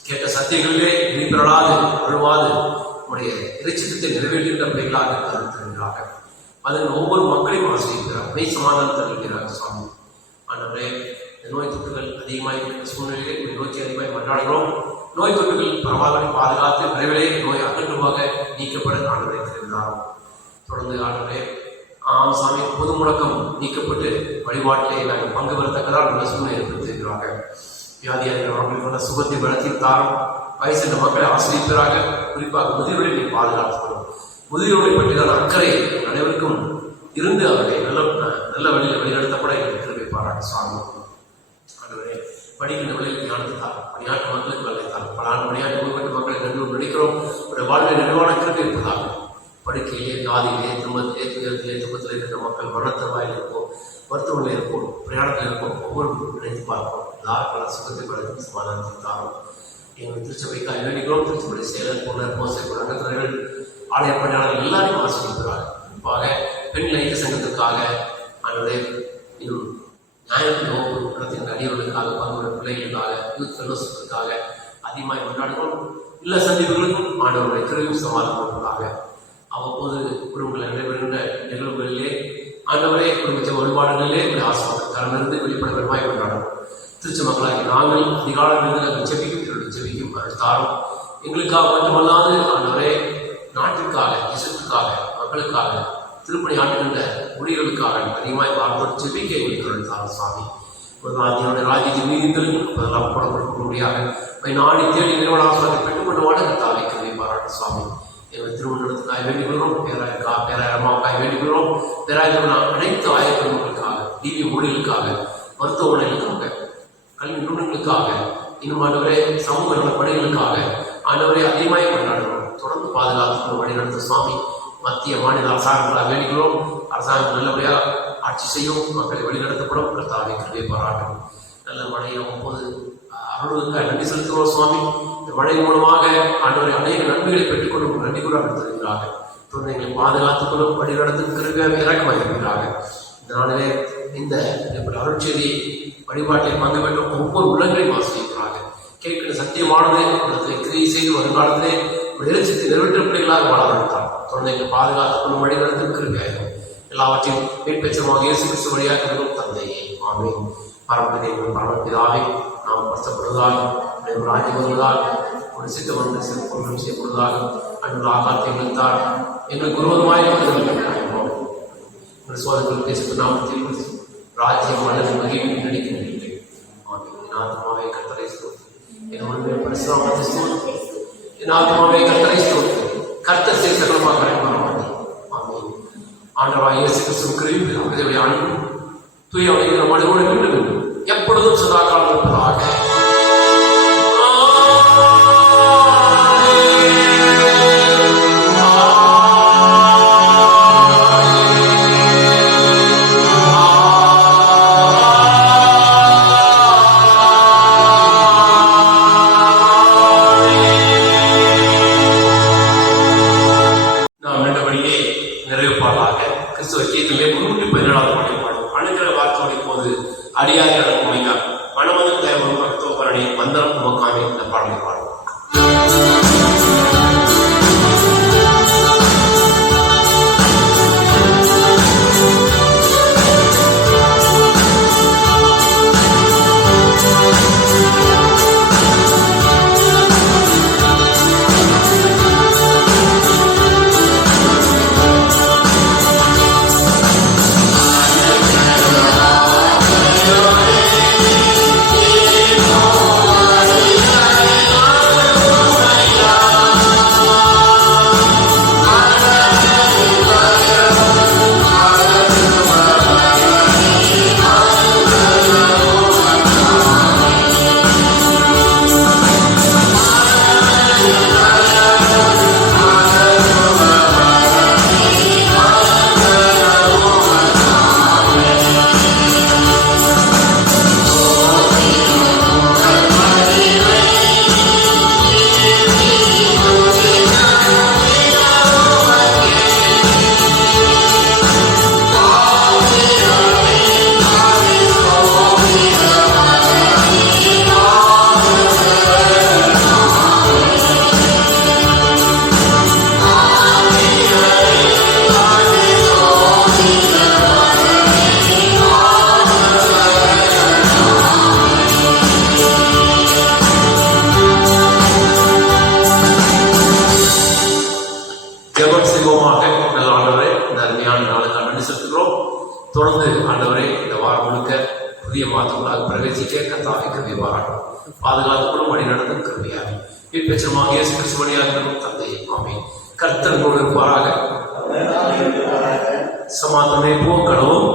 கேட்ட சத்தியங்களிலே இனிப்பிரளாது அழுவாது உடைய இறைச்சித்தத்தை நிறைவேற்றுகின்ற பிள்ளைகளாக கருத்து தருகிறார்கள். அதன் ஒவ்வொரு மக்களையும் ஆசிரியக்கிறார். உடை சமாதானம் தருகிறார் சுவாமி. ஆண்டவரே, இந்த நோய் தொற்றுகள் அதிகமாக இருக்கிற சூழ்நிலையில் உங்களை நோக்கி அதிகமாக கொண்டாடுகிறோம். நோய் தொற்றுகள் பரவாயில்லை பாதுகாத்து விரைவிலே நோய் அகற்றமாக நீக்கப்பட ஆண்டவரை தெரிந்தார். தொடர்ந்து ஆண்டவரே, சாமி, பொது முடக்கம் நீக்கப்பட்டு வழிபாட்டிலே நாங்கள் பங்கு பெறத்தக்கதால் நல்ல சூழ்நிலை ஏற்படுத்தியிருக்கிறார்கள். வியாதியாக சுகத்தை பலத்தி தாரும். வயசு மக்களை ஆசிரியப்பதாக, குறிப்பாக முதியோரை நீ பாதுகாத்துக்கணும். முதியோரை பற்றியான அக்கறை அனைவருக்கும் இருந்து அவர்களை நல்ல வழியில் வழிநடத்தப்பட எங்களுக்கு திரும்பி பாராட்டு சுவாமி. ஆண்டவரே, படிக்கின்ற வழியில் ஞானத்தார், பணியாற்று மக்களுக்கு வளைத்தார். பல ஆண்டு பணியாற்று மக்களுக்கு மக்களை நன்றி நடிக்கிறோம். ஒரு வாழ்வை நிர்வாண கிருப்பை இருப்பதாக படுக்கையிலே, காதிலே, துன்பத்திலே, துயரத்திலே, துன்பத்திலே இருக்கிற மக்கள் மரணத்தவாயில் இருப்போம், மருத்துவமனையில் இருப்போம், பிரயாணத்தில் இருப்போம், ஒவ்வொரு நினைத்து பார்ப்போம். பல சுகத்தை பலரும் சமாதானத்தை தாரும். எங்கள் திருச்சபைக்காக வேண்டிக்கிறோம். திருச்சபை செயலர் போனர் மோசை அங்கத்தினர்கள் ஆலய பணியாளர்கள் எல்லாரையும் ஆசிரியக்கிறார்கள். குறிப்பாக பெண் லைக்க சங்கத்திற்காக அவருடைய இன்னும் ஞாயிறு நோக்கு அடியவர்களுக்காக, பங்குள்ள பிள்ளைகளுக்காக, யூத் ஃபெலோஷிப்புக்காக அதிகமாக கொண்டாடுகிறோம். இல்ல சந்திப்புகளுக்கும் ஆண்டவருடைய கிருபையும் சமாதானமாக அவ்வப்போது குடும்பங்கள் நடைபெறுகின்ற நிகழ்வுகளிலே ஆண்டவரே குடும்ப வழிபாடுகளிலே ஆசிரியர் கலந்து வெளிப்பட வருமாய் கொண்டாடும். திருச்சி மக்களாகி நாங்கள் அதிகாலத்தில் ஜெபிக்கும் தாரும். எங்களுக்காக மட்டுமல்லாது ஆண்டவரே, நாட்டிற்காக, தேசத்துக்காக, மக்களுக்காக, திருப்பணி ஆட்டுகின்ற ஊழியர்களுக்காக அதிகமாய் பார்த்து ஜெபிக்க எங்களுக்கு தாரும் சுவாமி. என்னுடைய ராஜ்யத்தின் மீதிகளும் அதெல்லாம் கூட கொடுக்க முடியாது நாடி தேடி நிறுவன ஆசிரியத்தை பெற்றுக்கொண்டு வாட தாவை கருவி பாராட்டு சுவாமி. எங்கள் திருமணத்துக்காக வேண்டிக் கொள்கிறோம். பேராயர் அம்மாவுக்காக வேண்டிக் கொள்கிறோம். பேராயர் அனைத்து ஆயக்குழுக்களுக்காக, டிவி ஊழியர்களுக்காக, மருத்துவமனைகளுக்காக, கல்வி நிறுவனங்களுக்காக, இன்னும் ஆண்டவரே சமூக நல பணிகளுக்காக ஆண்டவரே அதிகமாக கொண்டாடுகிறோம். தொடர்ந்து பாதுகாத்து வழிநடத்த சுவாமி. மத்திய மாநில அரசாங்கங்களாக வேண்டிக்கிறோம். அரசாங்கம் நல்லபடியாக ஆட்சி செய்யும், மக்களை வழிநடத்தப்படும். கர்த்தாவை கிருபை பாராட்டும். நல்ல மழையை அவ்வப்போது அருளுக்காக நன்றி செலுத்துகிறோம் சுவாமி. இந்த மழை மூலமாக ஆண்டவரை அநேக நன்மைகளை பெற்றுக்கொள்ளும் நன்றி கூட நடத்துகிறார்கள். குழந்தைகளை பாதுகாத்துக் கொள்ளும் வழி நடத்தும் இறக்கமாக இருக்கிறார்கள். இந்த நாளிலே இந்த அருட்செய்தி வழிபாட்டை பங்கு பெற்றும் ஒவ்வொரு உள்ளங்களையும் ஆசிரியக்கிறார்கள். கேட்கிற சத்தியமானது கிரியை செய்து வருங்காலத்திலே எழுச்சித்து நிறைவேற்ற பிள்ளைகளாக வாழ நடத்தார். குழந்தைகளை பாதுகாத்துக் கொள்ளும் வழி நடத்தும் எல்லாவற்றையும் மீட்பெச்சமாக இயேசு கிறிஸ்து வழியாக தந்தையே ஆமென். பரமபிதாவே, பரமபிதாவே, நாம் பரிசுத்தப்படுவதாக, ராஜ்யம் வருவதாக, ஒரு சித்த வந்து சிறப்பு செய்யப்படுவதாக, அன்று ஆகாத்தை விழுத்தார் எங்களுக்கு விரோதமாய் சோதனைகள் பேசுகிற நாமத்தில் ராஜ்யம் அல்லது மகிழ்ச்சி நடிக்கின்றீர்கள். என் ஆத்மாவை கர்த்தரை ஸ்தோத்திரி, என் உடனே பரிசுத்தத்தை ஸ்தோத்திரி, என் ஆத்மாவை கர்த்தரை ஸ்தோத்திரி, கர்த்தர் செய்த சகலமாக ஆமென். ஆண்டவராகிய இயேசு கிறிஸ்துவின் கிருபையும் அன்பும் தூய ஆவியின் மனதோடு மீண்டும் எப்பொழுதும் சதா காலம் இருப்பதாக. நாம் நின்றபடியே நிறைவு பாடலாக கிறிஸ்துவ கீர்த்தனை 317 பாடல் அனுக்கிற வார்த்தையோடு இப்போது அடியார் நன்றி செலுத்துகிறோம். தொடர்ந்து ஆண்டவரே இந்த வாரம் முழுக்க புதிய மாதங்களாக பிரவேசிக்க கர்த்தாவே கிருபை பாராட்டும். பாதுகாத்துக்கொள்ளும் வழி நடத்தும் கிருபையாக இப்பெற்றமாக இயேசு கிறிஸ்து வழியாக இருக்கும் தந்தை ஆமென். கர்த்தர் கூட இருப்பாராக. சமாதானமே போக்களவும்